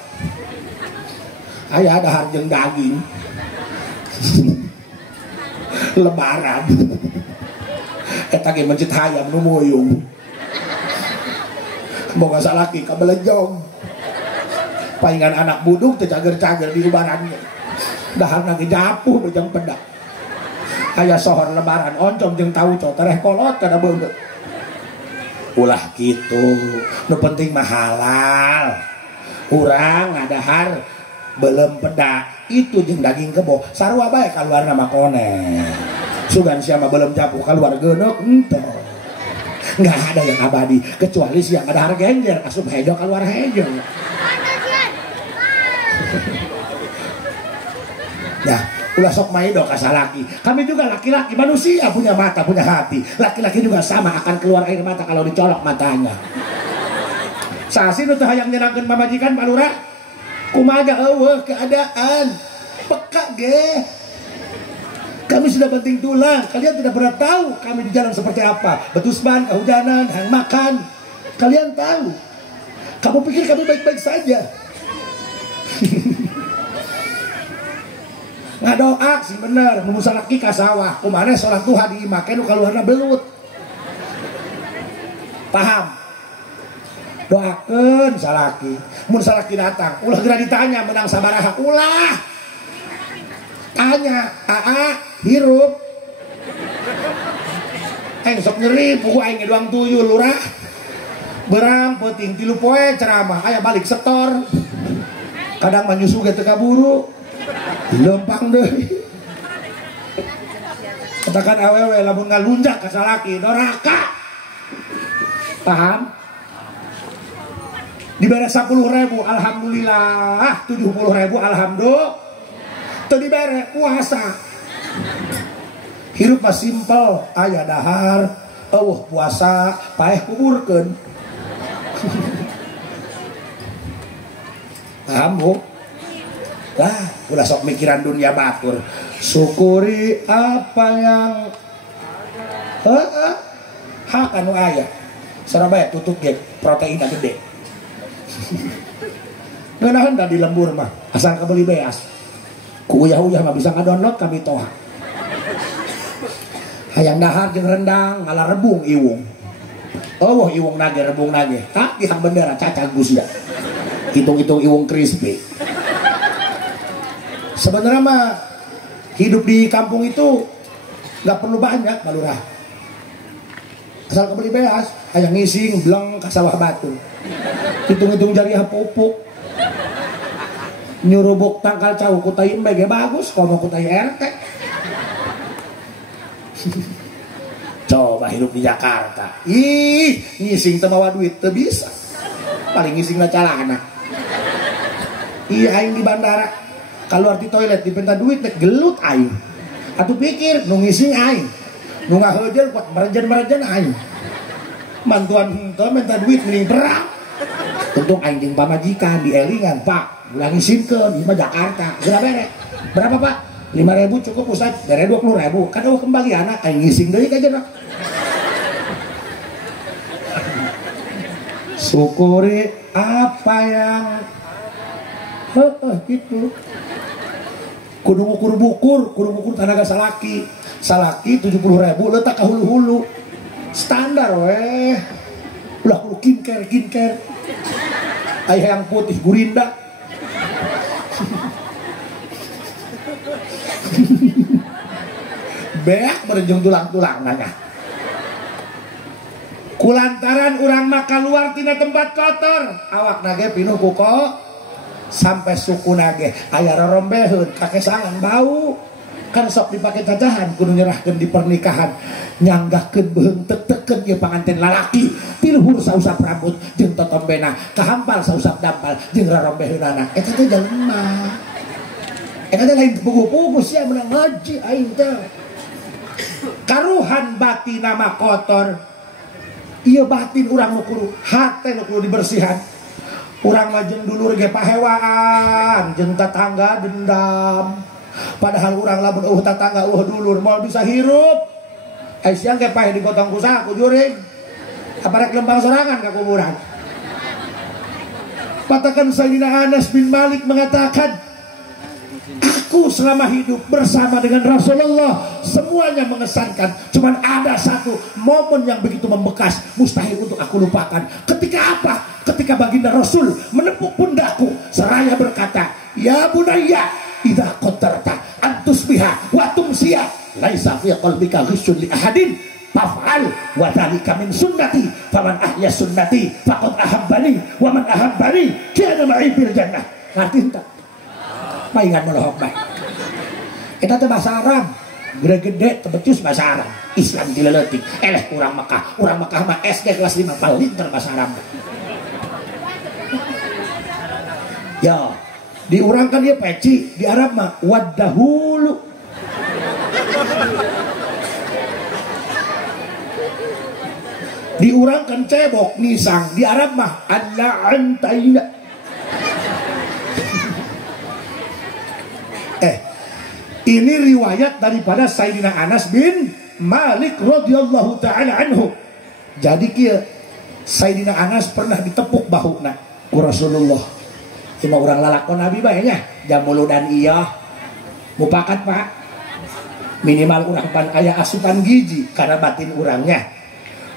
Aya dahar jeung daging. Lebaran. Eta ge mencit hayam nu muyung. Boga salaki kabelejong. Paingan anak buduk teu cager-cager di lebaran. Dahar lagi japuh nu jeung pedak. Aya sohor lebaran oncom jeung tauco tereh kolot kana beungeut. Ulah kitu. Nu penting mah halal. Urang ngadahar beuleum pedak itu jeung daging kebo sarua bae kaluarna mah koneng. Sugan sia mah beuleum japuh kaluar geuneuk henteu. Enggak ada yang abadi kecuali siang ada harga genjer asup hejo keluar hejo. Nah, ulah sok maido kasalaki. Kami juga laki-laki manusia punya mata, punya hati. Laki-laki juga sama akan keluar air mata kalau dicolok matanya. Sasi nu teu hayang nyenangkeun pamajikan palurah. Kumaha eueuh keadaan. Peka ge. Kami sudah banting tulang. Kalian tidak pernah tahu kami di jalan seperti apa. Betusban, kehujanan, hang makan. Kalian tahu. Kamu pikir kami baik-baik saja. Ngadoa sih bener. Memusalaki ka sawah. Kumane sholat duha diimake nu kaluarna belut. Paham? Doakeun salaki. Mun salaki datang, ulah geura ditanya menang sabaraha. Ulah. Tanya, hirup. Aing sok nyeri pugu aing doang tuyul lurah. Berang penting 3 poe ceramah aya balik setor. Kadang manyusu ge teu kaburu. Lempang deui. Katakan awewe lamun ngalunjak ka salaki doraka. Paham? Dibere 10.000 alhamdulillah, 70.000 alhamdulillah. Teu dibere puasa. Hirup mah simpel, aya dahar, eueuh puasa, paeh kuburkeun. Paham, Bu? Lah, ulah sok mikiran dunia batur. Syukuri apa yang hak anu aya. Surabaya tutup ge proteinnya gede. Ngeunaheun da di lembur mah, asal kabeli beas. Ku uyah-uyah mah bisa ngadownload kami toha. Hayang dahar jeung rendang ngalah rebung iwung. Oh, iwung nage rebung nage. Tah di hang bendera cacag gusda. Hitung-hitung iwung crispy. Sebenarnya mah hidup di kampung itu nggak perlu banyak, Malurah. Asal kebeli beas, hayang ngising bleng ka sawah batu. Hitung-hitung jariah pupuk. Nyurubuk tangkal cau kutai embe ge bagus, komo kutai RT. Coba hidup di Jakarta. Ih, ngising teu mawa duit teu bisa. Paling ngisingna calana. Iya aing di bandara keluar di toilet dipinta duit nek gelut aing. Atuh pikir nu ngising aing. Nu ngaheujeur kuat merejen-merejen aing. Mantuan henteu minta duit mending perang. Untung aing jeung pamajikan di elingan, Pak. Ulah ngisimkeun di Jakarta. Geura bere. Berapa, Pak? 5.000 cukup Ustaz. Bere 20.000. Kan eueuh kembali anak aing ngising deui ka jenah. Syukuri apa yang gitu. Kudu ngukur tenaga salaki. Salaki 70.000 letak ka hulu-hulu. Standar weh. Ulah kudu kinker. Aya yang putih gurinda. Beak merenjung tulang-tulang nanya. Kulantaran urang mah kaluar tina tempat kotor, awak nage pinuh kuko sampai suku nage aya rorombeheun kakesangan bau. Kan sok dipake cacahan kudu nyerahkeun di pernikahan. Nyanggahkeun beung teu-teukeun ieu panganten lalaki, piluhur sausap rambut jeung totombena, kahampal sausap dampal jeung rorombeheunana. Eta teh jelema. Eta teh lain pugu-pugu sia menang ngaji aing teh. Karuhan batin nama kotor. Iya batin urang nu kudu hate nu kudu dibersihan. Urang mah jeung dulur ge pahewaan, jeung tetangga dendam. Padahal urang lamun eueuh tetangga eueuh dulur moal bisa hirup. Ai siang ge paeh digotong ku saku juring. Aparek lembang sorangan ka kuburan. Katakan Sayyidina Anas bin Malik mengatakan, aku selama hidup bersama dengan Rasulullah semuanya mengesankan. Cuman ada satu momen yang begitu membekas, mustahil untuk aku lupakan. Ketika apa? Ketika baginda Rasul menepuk pundakku seraya berkata, ya bunayya, idza qadarta antusbiha wa tumsiya laisa fi qalbika ghishun li ahadin faf'al wa dzalika min sunnati faman ahya sunnati faqad ahabbani wa man ahabbani kana ma'i fil jannah. Ngerti tak? Paingan melohok bae. Eta teh bahasa Arab. Gede-gede tebecus bahasa Arab. Islam dileleutik. Eleh urang Makkah mah SD kelas 5 palinter bahasa Arab. Ya, diurangkan dia peci, di Arab mah waddahulu. Diurangkan cebok nisang, di Arab mah an'amtaina. Ini riwayat daripada Sayyidina Anas bin Malik radhiyallahu taala anhu. Jadi kieu Sayyidina Anas pernah ditepuk bahuna ku Rasulullah. Cuma orang lalakon Nabi bae nya jamuludan iya mupakat Pak. Minimal urang pan aya asupan gizi karena batin urangnya.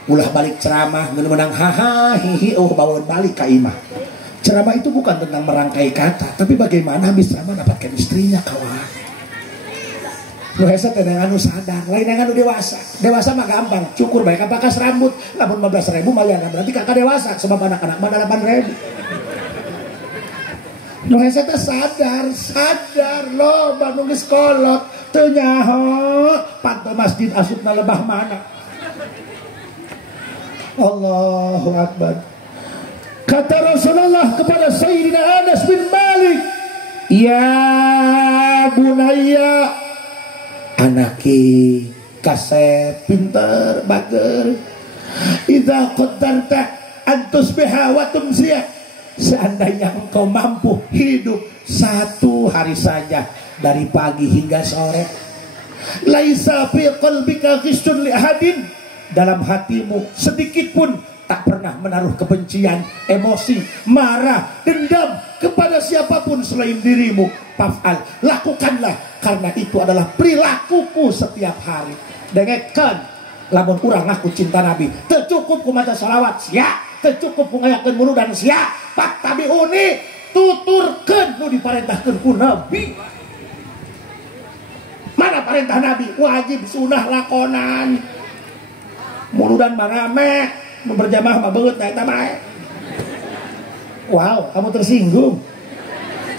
Ulah balik ceramah menang haha hihi bawaan balik ka imah. Ceramah itu bukan tentang merangkai kata, tapi bagaimana habis ceramah dapatkan istrinya kawan. Lu hese teh anu sadar, lain yang anu dewasa. Dewasa mah gampang, cukur bae ka pakas rambut, lamun 15.000 malian berarti kakak dewasa sebab anak-anak mah 8.000. Nu hese teh sadar lo Bandung geus kolot, teu nyaho panto masjid asupna lebah mana. Allahu Akbar. Kata Rasulullah kepada Sayyidina Anas bin Malik, "Ya bunayya, anaki kasep pinter bager, idza qaddarta an tusbiha wa tumsiya." Seandainya engkau mampu hidup 1 hari saja dari pagi hingga sore, laisa fi qalbika ghishun li ahadin, dalam hatimu sedikit pun tak pernah menaruh kebencian, emosi, marah, dendam kepada siapapun selain dirimu, faf'al, lakukanlah, karena itu adalah perilakuku setiap hari. Dengekeun lamun urang ngaku cinta Nabi, teu cukup ku maca salawat sia, teu cukup ku ngayakeun muludan sia, fattabi'uni, tuturkeun nu diparentahkeun ku Nabi. Mana perintah Nabi? Wajib sunah lakonan. Muludan marame berjamaah mah beut eta bae. Wow, kamu tersinggung.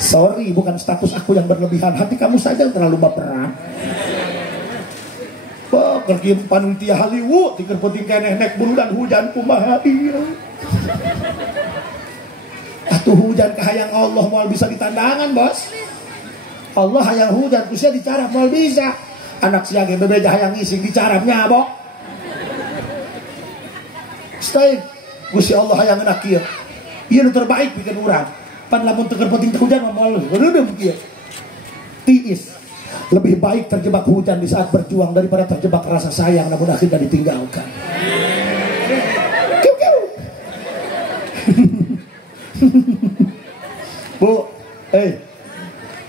Sorry, bukan status aku yang berlebihan, hati kamu saja yang terlalu baperan. Wah, pergi panitia Hollywood tikeur penting keneh nek muludan hujan kumaha ieu. Atuh hujan kahayang Allah moal bisa ditandangan, Bos. Allah hayang hujan kusia dicarap moal bisa. Anak sia ge bebeja hayang ngising dicarap nyabok. Stay, Gusti Allah hayang enak kieu. Ieu nu terbaik bikin urang. Pan lamun teu penting hujan mah moal reudem kieu. Tiis. Lebih baik terjebak hujan di saat berjuang daripada terjebak rasa sayang namun akhirnya ditinggalkan. Bu,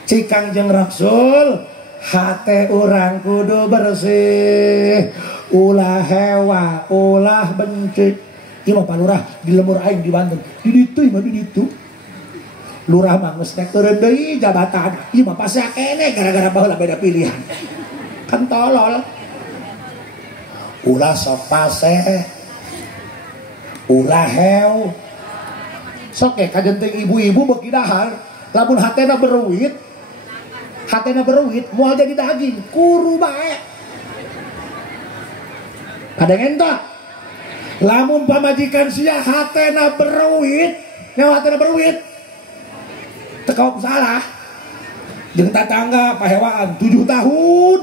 cikang jeung Rasul, hate urang kudu bersih. Ulah hewa, ulah benci. Ieu mah palurah di lemur aing di Bandung. Di ditu mah di ditu. Lurah mah geus nek eureun deui jabatan. Ieu mah pasti akene gara-gara baheula beda pilihan. Kan tolol. Ulah sok pase. Ulah heu. Sok ke kajenting ibu-ibu beuki dahar, lamun hatena bereuwit. Hatena bereuwit moal jadi daging, kuru bae. Kadengen tak? Lamun pamajikan sia hatena bereuwit, nyawa hatena bereuwit. Teu salah. Jeung tatangga pahewaan 7 tahun.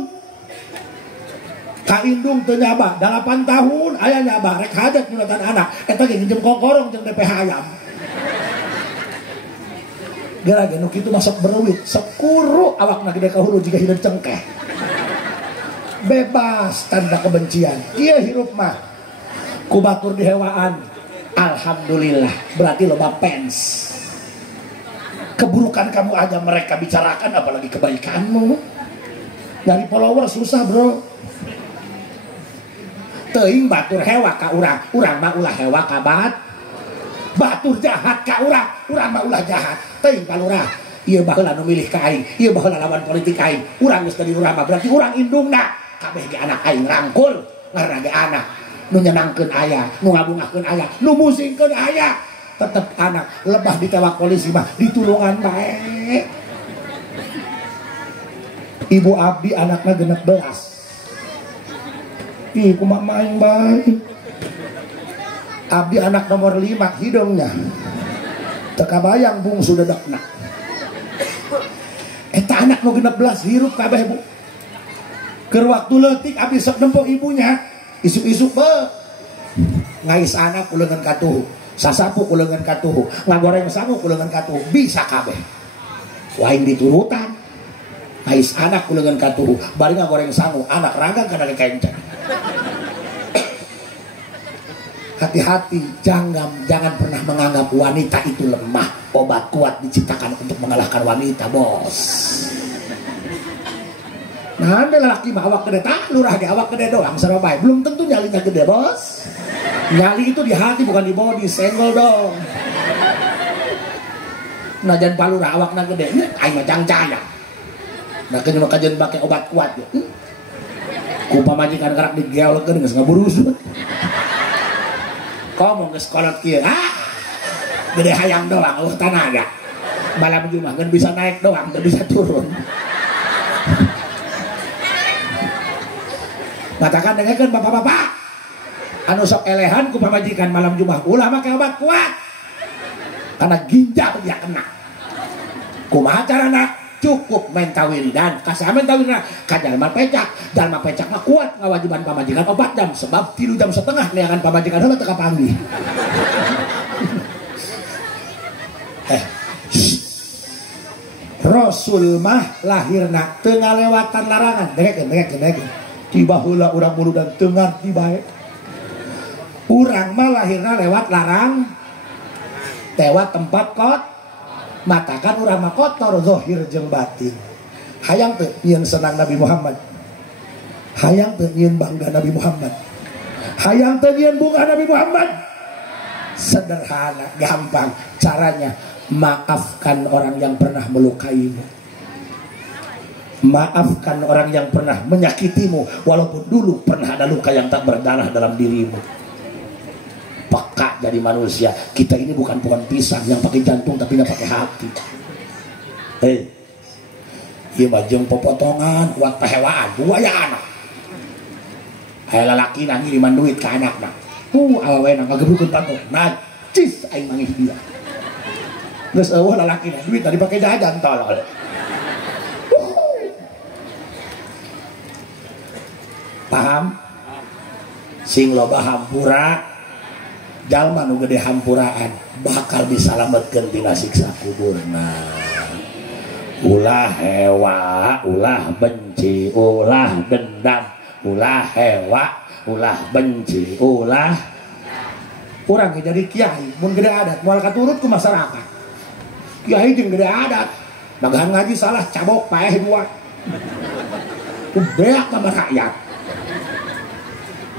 Ka indung teu nyaba 8 tahun aya nyaba rek hajat nyulatan anak. Eta ge nginjem kokorong jeung DP hayam. Gara-gara nu kitu masuk bereuwit, sekuru awakna gede ka hulu jiga hideung cengkeh. Bebas tanpa kebencian. Ieu hirup mah ku batur di hewaan. Alhamdulillah, berarti loba fans. Keburukan kamu aja mereka bicarakan, apalagi kebaikanmu. Nyari follower susah, Bro. Teuing batur hewa ka urang, urang mah ulah hewa ka batur jahat ka urang, urang mah ulah jahat. Teuing palurah, ieu baheula nu milih ka aing, ieu baheula lawan politik aing. Urang geus tadi urang mah berarti urang indungna. Kabeh ge anak aing rangkul, ngaranna ge anak nu nyenangkeun aya, nu ngabungahkeun aya, nu musingkeun aya. Tetep anak lebah ditewak polisi mah ditulungan bae. Ibu abdi anakna 16. Ih, kumaha main bae. Abdi anak nomor 5 hidungnya. Teu kabayang bungsu dedekna. Eta anak nu 16 hirup kabeh, Bu. Keur waktu leutik abdi sok nempo ibunya, isuk-isuk be ngais anak uleungan katuhu, sasapu uleungan katuhu, ngagoreng sangu uleungan katuhu, bisa kabeh. Lain diturutan. ais anak kulengan katuhu bari goreng sangu anak ragang kana kekencang. Hati-hati, jangan pernah menganggap wanita itu lemah. Obat kuat diciptakan untuk mengalahkan wanita, bos. Nah, ada laki mah awak gede, tak lurah ge awak gede doang sarobay. Belum tentu nyalinya gede, bos. Nyali itu di hati bukan di body, senggol dong. Nah, jangan palurah awakna gede, aing mah cangcaya. Nah, kene mah kajen make obat kuat ya. Ku pamajikan karak digeolkeun geus ngaburusut. Ngomong ke sekolah kia, gede hayang doang, tanaga. Malam Jumat kan bisa naik doang, gak bisa turun. Katakan dengarkan bapak-bapak, anu sok elehan ku pamajikan malam Jumat, ulah make obat kuat, karena ginjal dia kena. Kumaha carana? Cukup main tawiridan, kasih main tawiridan, kajalma pecak mah kuat ngawajiban pamajikan obat jam, sebab 3 jam setengah nih akan pamajikan heula teka panggih. Rasul mah lahirna teu ngalewatan larangan, dengekeun. Tiba heula urang bulu dan teu ngarti bae. Urang mah lahirna lewat larang, tewat tempat kot. Matakan urang mah kotor zahir jeung batin. Hayang teu nyieun senang Nabi Muhammad. Hayang teu nyieun bangga Nabi Muhammad. Hayang teu nyieun bunga Nabi Muhammad. Sederhana, gampang caranya. Maafkan orang yang pernah melukaimu. Maafkan orang yang pernah menyakitimu, walaupun dulu pernah ada luka yang tak berdarah dalam dirimu. Peka jadi manusia. Kita ini bukan pohon pisang yang pakai jantung tapi nggak pakai hati. Iya mah jeung popotongan buat pehewaan buaya anak. Aya lalaki na ngiriman duit ke anakna. Awewe na ngagebrukeun patok. Najis aing mangih dia. Geus eueuh lalaki na duit tadi pakai jajan tolol. Paham? Sing loba hampura jalma nu gede hampuraan bakal disalametkeun tina siksa kuburna. Ulah hewa, ulah benci, ulah dendam, ulah hewa, ulah benci, ulah urang jadi kiai mun gede adat moal katurut ku masyarakat. Kiai jeung gede adat dagang ngaji salah cabok paeh dua. Beak sama rakyat.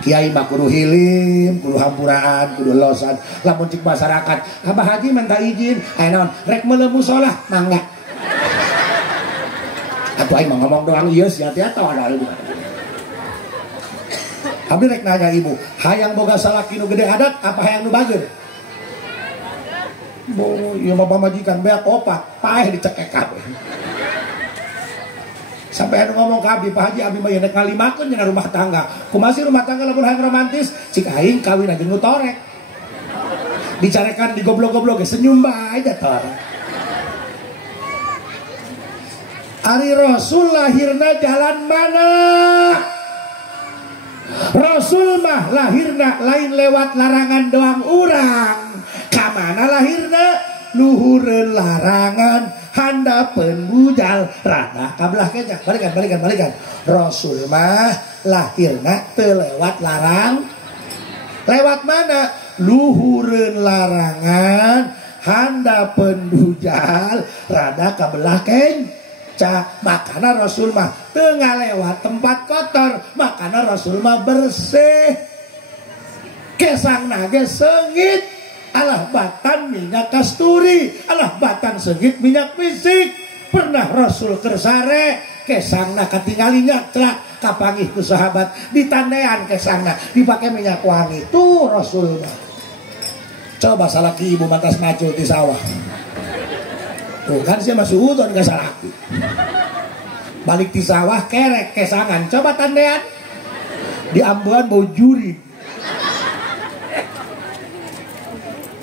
Kiai mah kudu hilim, kudu hampuraan, kudu losan. Lamun cik masyarakat, Abah Haji minta izin, aya naon? Rek meuleuh mushola, mangga. Atuh aing mah ngomong doang ieu sia teh tolol. Abdi rek nanya ibu, hayang boga salaki nu gede adat apa hayang nu bageun? Bo, ieu mah pamajikan beak opat, paeh dicekek kabeh. Sampai anu ngomong ke Abdi, Pak Haji Abdi mah nek ngalimakeun cenah rumah tangga. Kumasih rumah tangga lamun hayang romantis, cik aing kawin aja nu torek. Dicarekan di goblok-goblok ge senyum bae aja torek. Ari Rasul lahirna jalan mana? Rasul mah lahirna lain lewat larangan doang urang. Ka mana lahirna? Luhureun larangan handapeun bujal rada kabelah keja. Balikan. Rasul mah lahirna teu lewat larang. Lewat mana? Luhureun larangan handapeun bujal rada kabelah kenca. Makana Rasul mah teu ngalewat tempat kotor, makana Rasul mah bersih. Kesangna ge seungit. Alah batan minyak kasturi, alah batan segit minyak misik. Pernah Rasul kersare kesangna katingali nyatrak kapangih ku sahabat ditandean kesangna dipakai minyak wangi. Tuh Rasul mah. Coba salaki ibu mantas macul di sawah. Tuh kan saya masih udon ke salaki. Balik di sawah kerek kesangan. Coba tandean. Di Ambuan bau juri.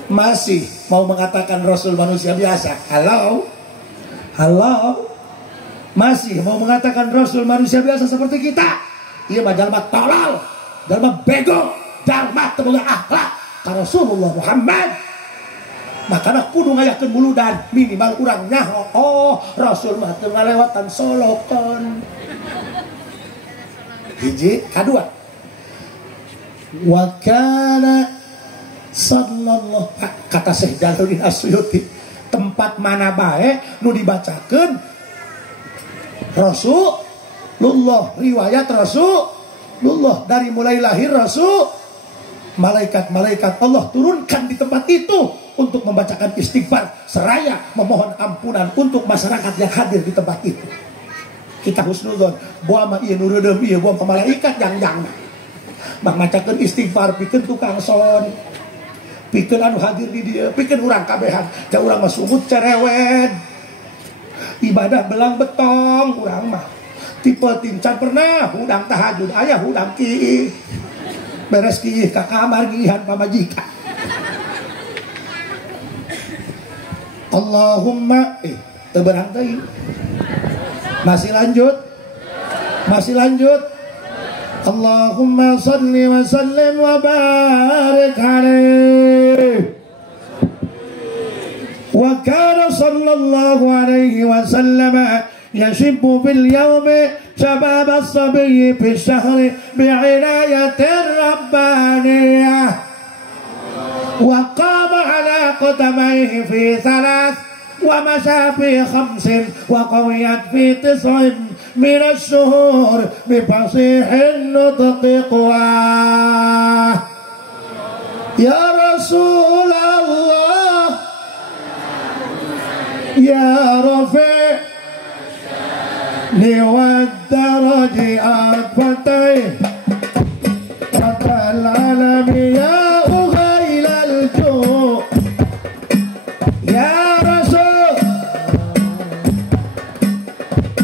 Masih mau mengatakan Rasul manusia biasa? Halo? Masih mau mengatakan Rasul manusia biasa seperti kita? Iya mah jalma tolol, jalma bego, jalma teu boga akhlak ka Rasulullah Muhammad. makanya kudu ngayakeun muludan minimal urang nyaho oh Rasul mah teu ngalewatan solokan. Hiji kadua wa kana sallallahu kata Syekh Jalaluddin Asyuyuti tempat mana bae nu dibacakeun Rasulullah riwayat Rasulullah dari mulai lahir Rasul malaikat-malaikat Allah turunkan di tempat itu untuk membacakan istighfar seraya memohon ampunan untuk masyarakat yang hadir di tempat itu. Kita husnudzon boa mah ieu nu reudem ieu boa ka malaikat jangjang mah macakeun istighfar pikeun tukang son pikeun anu hadir di dieu pikeun urang kabehan da urang mah sumut cerewet ibadah belang betong urang mah tipe tincan pernah hudang tahajud aya hudang kieu beres kieu ka kamar gihan pamajikan Allahumma teu beurang teuing masih lanjut Allahumma salli wa sallim wa barik alaihi wa kana sallallahu alaihi wa sallam yashibbu bil yawmi shabab as-sabiy fi shahri bi'inayatir rabbaniyah wa qama ala qadamayhi fi thalath wa masha fi 5 wa qawiyat fi 9 من الشهور بفصيح النطق قواه يا رسول الله يا رفيع والدرج أفتيه رب العالم يا أغيل الجوع يا رسول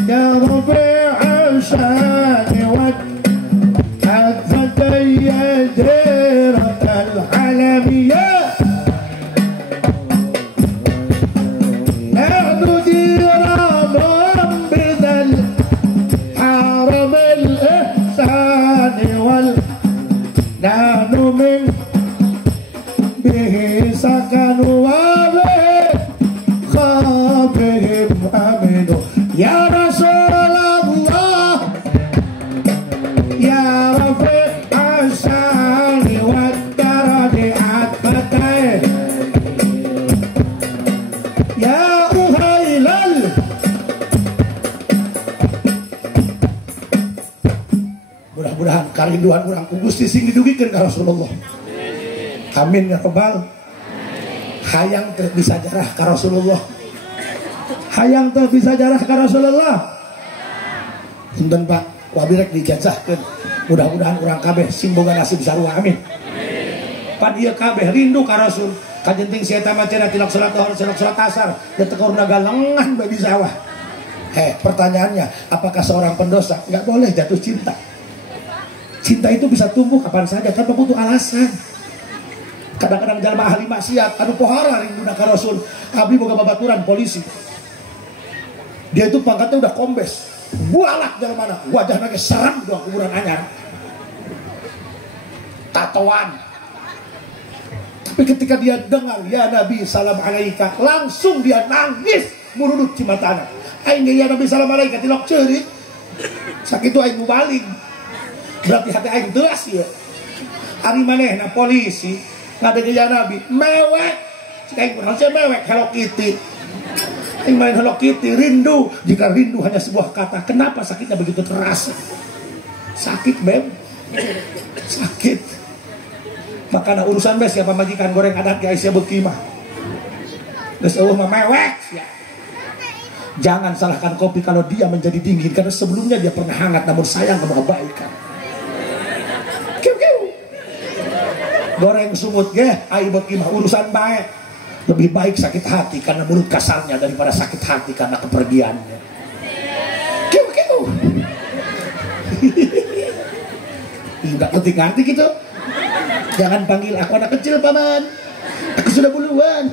يا رفيع الشان والفتي جيرة العالمية نحن جيران بذا الحرم الإحسان نحن من به سكن وبه خافهم أمن يا رسول الله يا رفيع الشان والدرج أتفتيه يا أهيل mudah-mudahan karinduan urang ku Gusti sing didugikeun ka Rasulullah. Amin ya rabbal. Hayang teu bisa jarah ka Rasulullah. Hayang teu bisa jarah ka Rasulullah. Punten Pak, wabirek dijajahkeun. Mudah-mudahan urang kabeh sing boga nasib sarua amin. Pan ieu kabeh rindu ka Rasul. Kajenting si eta mah cenah tilak salat zuhur, tilak salat asar, da teu kurna galengan bagi sawah. Pertanyaannya, apakah seorang pendosa enggak boleh jatuh cinta? Cinta itu bisa tumbuh kapan saja tanpa butuh alasan. Kadang-kadang jalma ahli maksiat anu pohara rindu ka Rasul. Abdi boga babaturan polisi. Dia itu pangkatnya udah kombes. Bualak jalmana, wajahna ge serem doang kuburan anyar. Tatoan. Tapi ketika dia dengar ya Nabi salam alaika, langsung dia nangis murudut cimatana. Aing ya Nabi salam alaika tilok ceurik. Sakitu aing mubalig. Berarti hati aing deras ya. Ari manehna polisi ngadege ya Nabi mewek. Cik aing urang mewek Hello Kitty. Aing main Hello Kitty rindu. Jika rindu hanya sebuah kata, kenapa sakitnya begitu terasa? Sakit beb. Sakit. Makanya urusan bes siapa majikan goreng adat ke Aisyah beuki mah. Geus eueuh mah mewek ya. Jangan salahkan kopi kalau dia menjadi dingin karena sebelumnya dia pernah hangat namun sayang kepada kebaikan. Goreng sumut ge ai beuki mah urusan bae. Lebih baik sakit hati karena mulut kasarnya daripada sakit hati karena kepergiannya. Enggak ngerti-ngerti gitu. Jangan panggil aku anak kecil paman. Aku sudah puluhan.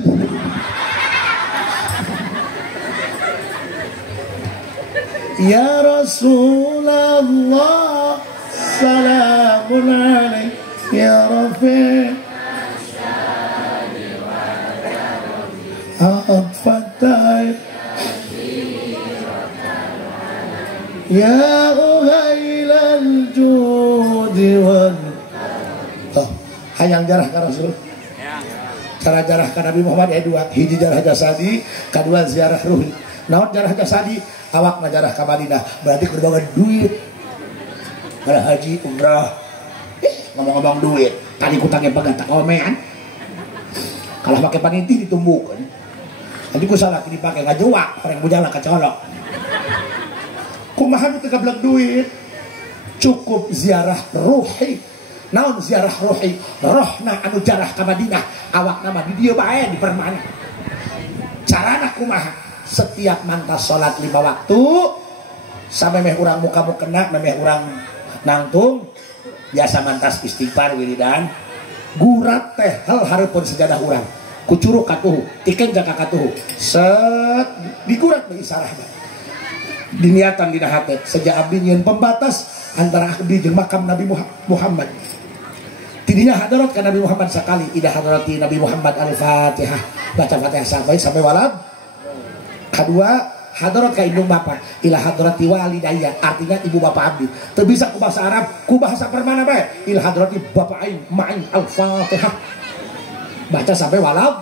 Ya Rasulullah salamun alaik ya Rafi' Fatai ya uhailal judiwan. Toh hayang jarah ka Rasul. Cara jarah ka Nabi Muhammad aya dua, hiji jarah jasadi, kadua ziarah ruhi. Naon jarah jasadi? Awak jarah ka Madinah, berarti kudu bawa duit. Ada haji umrah. Ngomong-ngomong duit, tadi kutangnya pegang tak komean. Kalau pakai paniti ditumbuk. Nanti ku salah dipakai ngajuak, orang bujala kecolok. Kumaha nu teu gablek duit. Cukup ziarah ruhi. Naon ziarah ruhi? Rohna anu jarah ka Madinah, awak nama di dieu bae di permana. Carana kumaha? Setiap mantas salat 5 waktu sampai meh urang muka-muka kena, meh urang nangtung biasa mantas istighfar wiridan gurat teh hal hareupeun sejadah urang kucuruk katuhu tikeun jaka katuhu set digurat bagi sarahna diniatan dina hate sejak abdi nyieun pembatas antara abdi jeung makam Nabi Muhammad tidinya hadarat ka Nabi Muhammad sakali ida hadarati Nabi Muhammad al-Fatihah baca Fatihah sampai walad kedua hadarat ka indung bapa ila hadrati walidayya artinya ibu bapak abdi teu bisa ku bahasa Arab ku bahasa permana bae ila hadrati bapak aing ma'in al-Fatihah baca sampai walad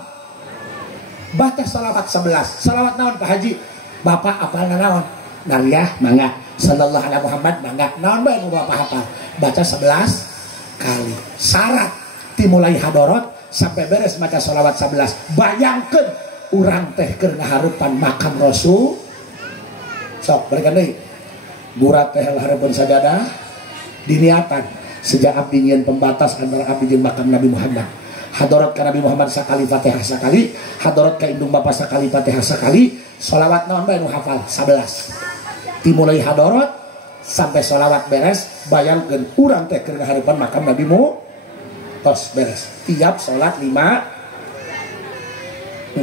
baca salawat 11 salawat naon Pak Haji bapak apalna naon naliyah mangga sallallahu alaihi Muhammad mangga naon bae nu bapak hafal baca 11 kali syarat dimulai hadarat sampai beres baca salawat 11 bayangkeun urang teh keur ngaharupan makam Rasul sok berikan deui gurat teh hareupeun sajadah diniatan sejak abdi nyieun pembatas antara abdi jeung makam Nabi Muhammad hadarat ka Nabi Muhammad sakali Fatihah sakali hadarat ka indung bapa sakali Fatihah sakali sholawat naon bae nu hafal 11 dimulai hadarat sampai sholawat beres bayangkeun urang teh keur ngaharupan makam Nabi Mu tos beres tiap salat 5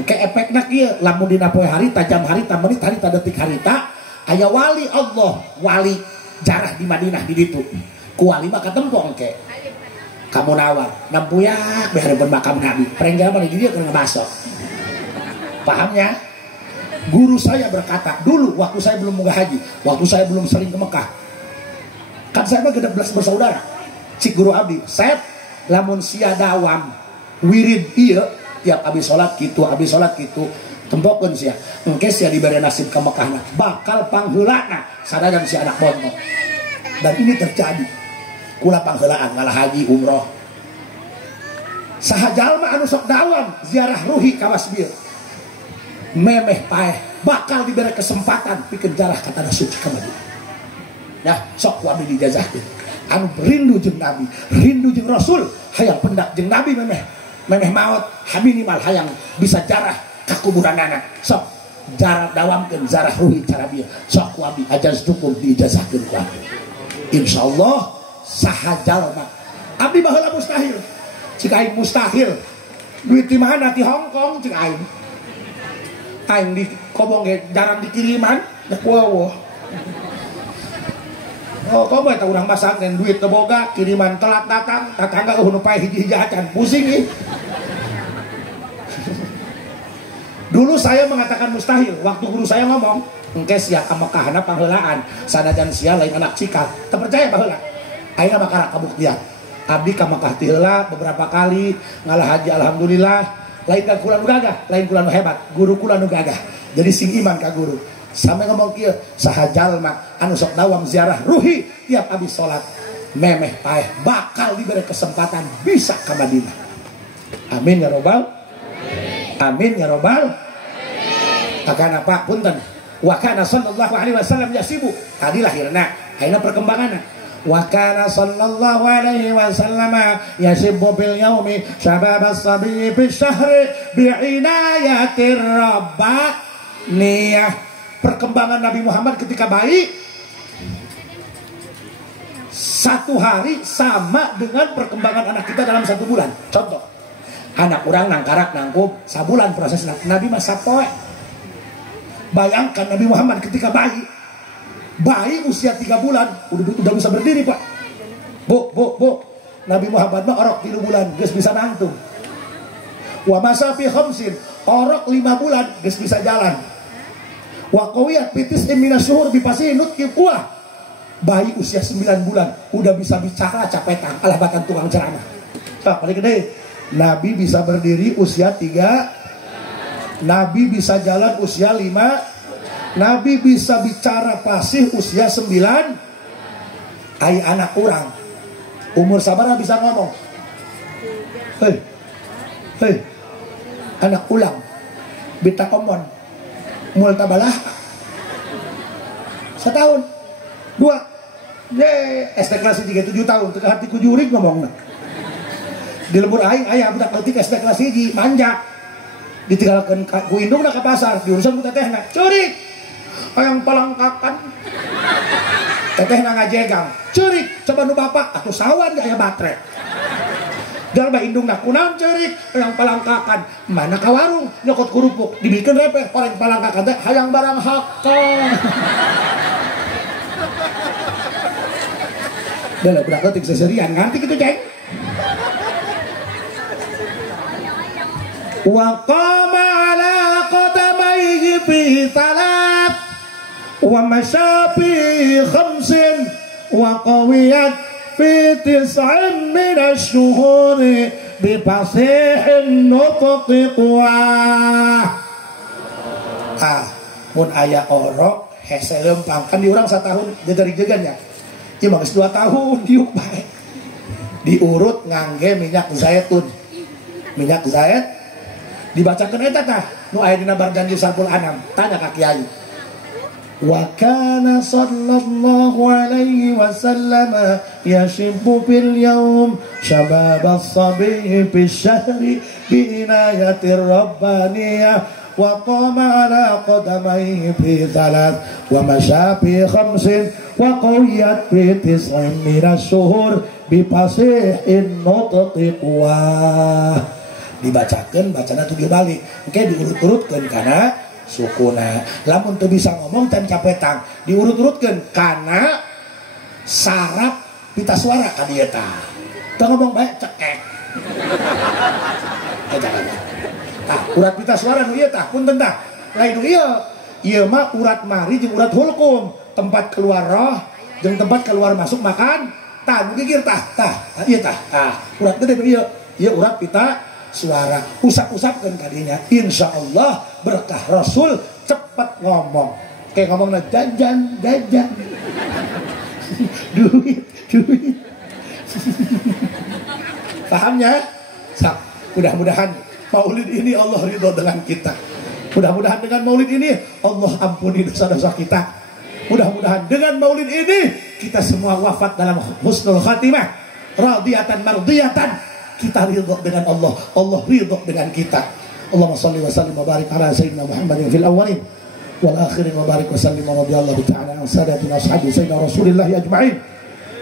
ke efekna kieu lamun dina poe harita jam harita menit harita detik harita aya wali Allah wali jarah di Madinah di ditu ku wali mah katempo engke kamu nawar nampuyak behareupeun makam Nabi perenggal mah di dieu keur ngabaso pahamnya guru saya berkata dulu waktu saya belum munggah haji waktu saya belum sering ke Mekah kan saya mah 16 bersaudara cik guru abdi set lamun sia dawam wirid ieu tiap abis sholat gitu tempokeun sia engke sia diberi nasib ke Mekahna bakal pangheulana sadaran si anak bontong dan ini terjadi kula pangheulaan ngalah haji umroh saha jalma anu sok dawam ziarah ruhi ka Wasbir memeh paeh bakal diberi kesempatan pikeun jarah ka tanah suci ka Madinah nah sok ku abdi dijazahkeun anu rindu jeung Nabi rindu jeung Rasul hayang pendak jeung Nabi memeh maut minimal hayang bisa jarah ka kuburan anak sok jarah dawamkeun zarah ruhi cara bieu sok ku abdi ajaztukum diijazahkeun ku abdi insyaallah saha jalma abdi baheula mustahil cik aing mustahil duit di mana di Hongkong cik aing di kobong ge jarang dikiriman nek wow oh komo eta urang masak dan duit teu boga kiriman telat datang tatangga nu pae hiji-hiji acan pusing ih dulu saya mengatakan mustahil waktu guru saya ngomong engke sia ka Mekahna pangheulaan sanajan sia lain anak cikal teu percaya baheula ayeuna mah karak kabuktian abdi ka Mekah ti heula beberapa kali ngalah haji alhamdulillah lain ka kula nu gagah lain kula nu hebat guru kula nu gagah jadi sing iman ka guru sampai ngomong kieu saha jalma anu sok dawam ziarah ruhi tiap abis salat memeh paeh bakal diberi kesempatan bisa ke Madinah amin ya robbal amin ya robbal akana pak punten wa kana sallallahu alaihi wasallam yasibu tadi lahirna ayeuna perkembanganna wa kana sallallahu alaihi wasallam yasibu bil yaumi syababas sabi fi syahri bi inayatir rabbaniyah perkembangan Nabi Muhammad ketika bayi satu hari sama dengan perkembangan anak kita dalam 1 bulan. Contoh, anak orang nangkarak nangkup sabulan proses Nabi masa poe. Bayangkan Nabi Muhammad ketika bayi usia 3 bulan udah bisa berdiri pak. Bu Nabi Muhammad mah orok 3 bulan geus bisa nangtung. Wa masa fi khamsin, orok 5 bulan geus bisa jalan. Wa qawiyat pitis minas syuhur bipasinut kiqwa. Bayi usia 9 bulan udah bisa bicara capetan, alah bahkan tukang ceramah. Paling gede. Nabi bisa berdiri usia 3, Nabi bisa jalan usia 5, Nabi bisa bicara fasih usia 9. Ai anak orang umur sabaraha bisa ngomong? Hei, anak ulang bita komon mul tabalah 1 tahun 2 SD kelas 3 7 tahun teu hati ku jurig ngomongna. Di lembur aing aya budak leutik SD kelas 1 manja. Ditinggalkeun ku indungna ka pasar, diurusan ku tetehna. Curik. Hayang palangkakan. Tetehna ngajegang. Curik, coba nu bapak atuh sawan aya batre. Jalma indungna kunaon curik, hayang palangkakan. Mana ka warung nyokot kerupuk, dibikeun repeh paling palangkakan teh hayang barang hakka. Dah budak leutik seserian nganti kitu ceng. Wa qama ala qadamayhi fi 3 wa masya fi 5 wa qawiyat fi 9 min asy-syuhur bi fasihin nutqi qwa. Mun aya orok hese lempang kan di urang 1 tahun jeger-jegan ya. Ieu mah geus 2 tahun diuk bae. Diurut ngangge minyak zaitun. Minyak zait dibacakan eta tah nu aya dina barjanji Sampul Anam. Tanya ka kiai. Wa kana sallallahu alaihi wasallam yashibbu bil yawm shabab as-sabi fi syahri bi inayatir rabbaniyah wa qama ala qadamayhi fi 3 wa masya fi 5 wa qawiyat fi 9 min asy-syuhur bi fasihin nutqi qwa. Dibacakan bacana tuh dibalik engke diurut-urutkeun kana sukuna. Lamun teu bisa ngomong can capetang diurut-urutkeun kana saraf pita suara ka dieu tah. Teu ngomong bae cekek. Urat pita suara nu ieu tah punten tah. Lain nu ieu mah urat mari jeung urat hulkum, tempat keluar roh jeung tempat keluar masuk makan. Tah nu gigir tah ieu tah. Urat gede nu ieu urat pita suara. Usap-usapkan kadinya, insya Allah berkah Rasul cepat ngomong. Kayak ngomongnya jajan duit pahamnya? Mudah-mudahan maulid ini Allah ridho dengan kita. Mudah-mudahan dengan maulid ini Allah ampuni dosa-dosa kita. Mudah-mudahan dengan maulid ini kita semua wafat dalam husnul khatimah, radiyatan mardiyatan. Kita ridho dengan Allah, Allah ridho dengan kita. Allahumma shalli wa sallim wa barik ala sayyidina Muhammadin fil awwalin wal akhirin wa barik wa sallim wa radiyallahu ta'ala an sadatina ashabi sayyidina Rasulillah ajma'in.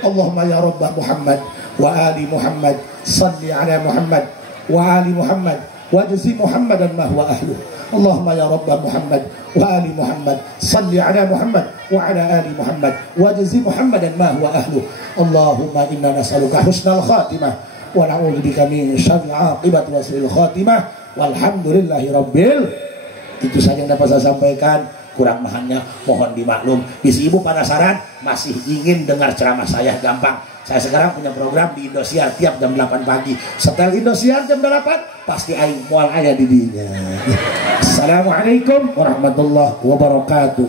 Allahumma ya rabb Muhammad wa ali Muhammad salli ala Muhammad wa ali Muhammad wajzi Muhammadan ma huwa ahluh. Allahumma ya rabb Muhammad wa ali Muhammad salli ala Muhammad wa ala ali Muhammad wajzi Muhammadan ma huwa ahluh. Allahumma inna nas'aluka husnal khatimah wa na'udzubika min syarril 'aqibati wa su'il khatimah walhamdulillahi rabbil. Itu saja yang dapat saya sampaikan. Kurang mahannya mohon dimaklum. Isi ibu penasaran masih ingin dengar ceramah saya, gampang. Saya sekarang punya program di Indosiar tiap jam 8 pagi. Setel Indosiar jam 8 pasti aing moal aya di dinya. Assalamualaikum warahmatullahi wabarakatuh.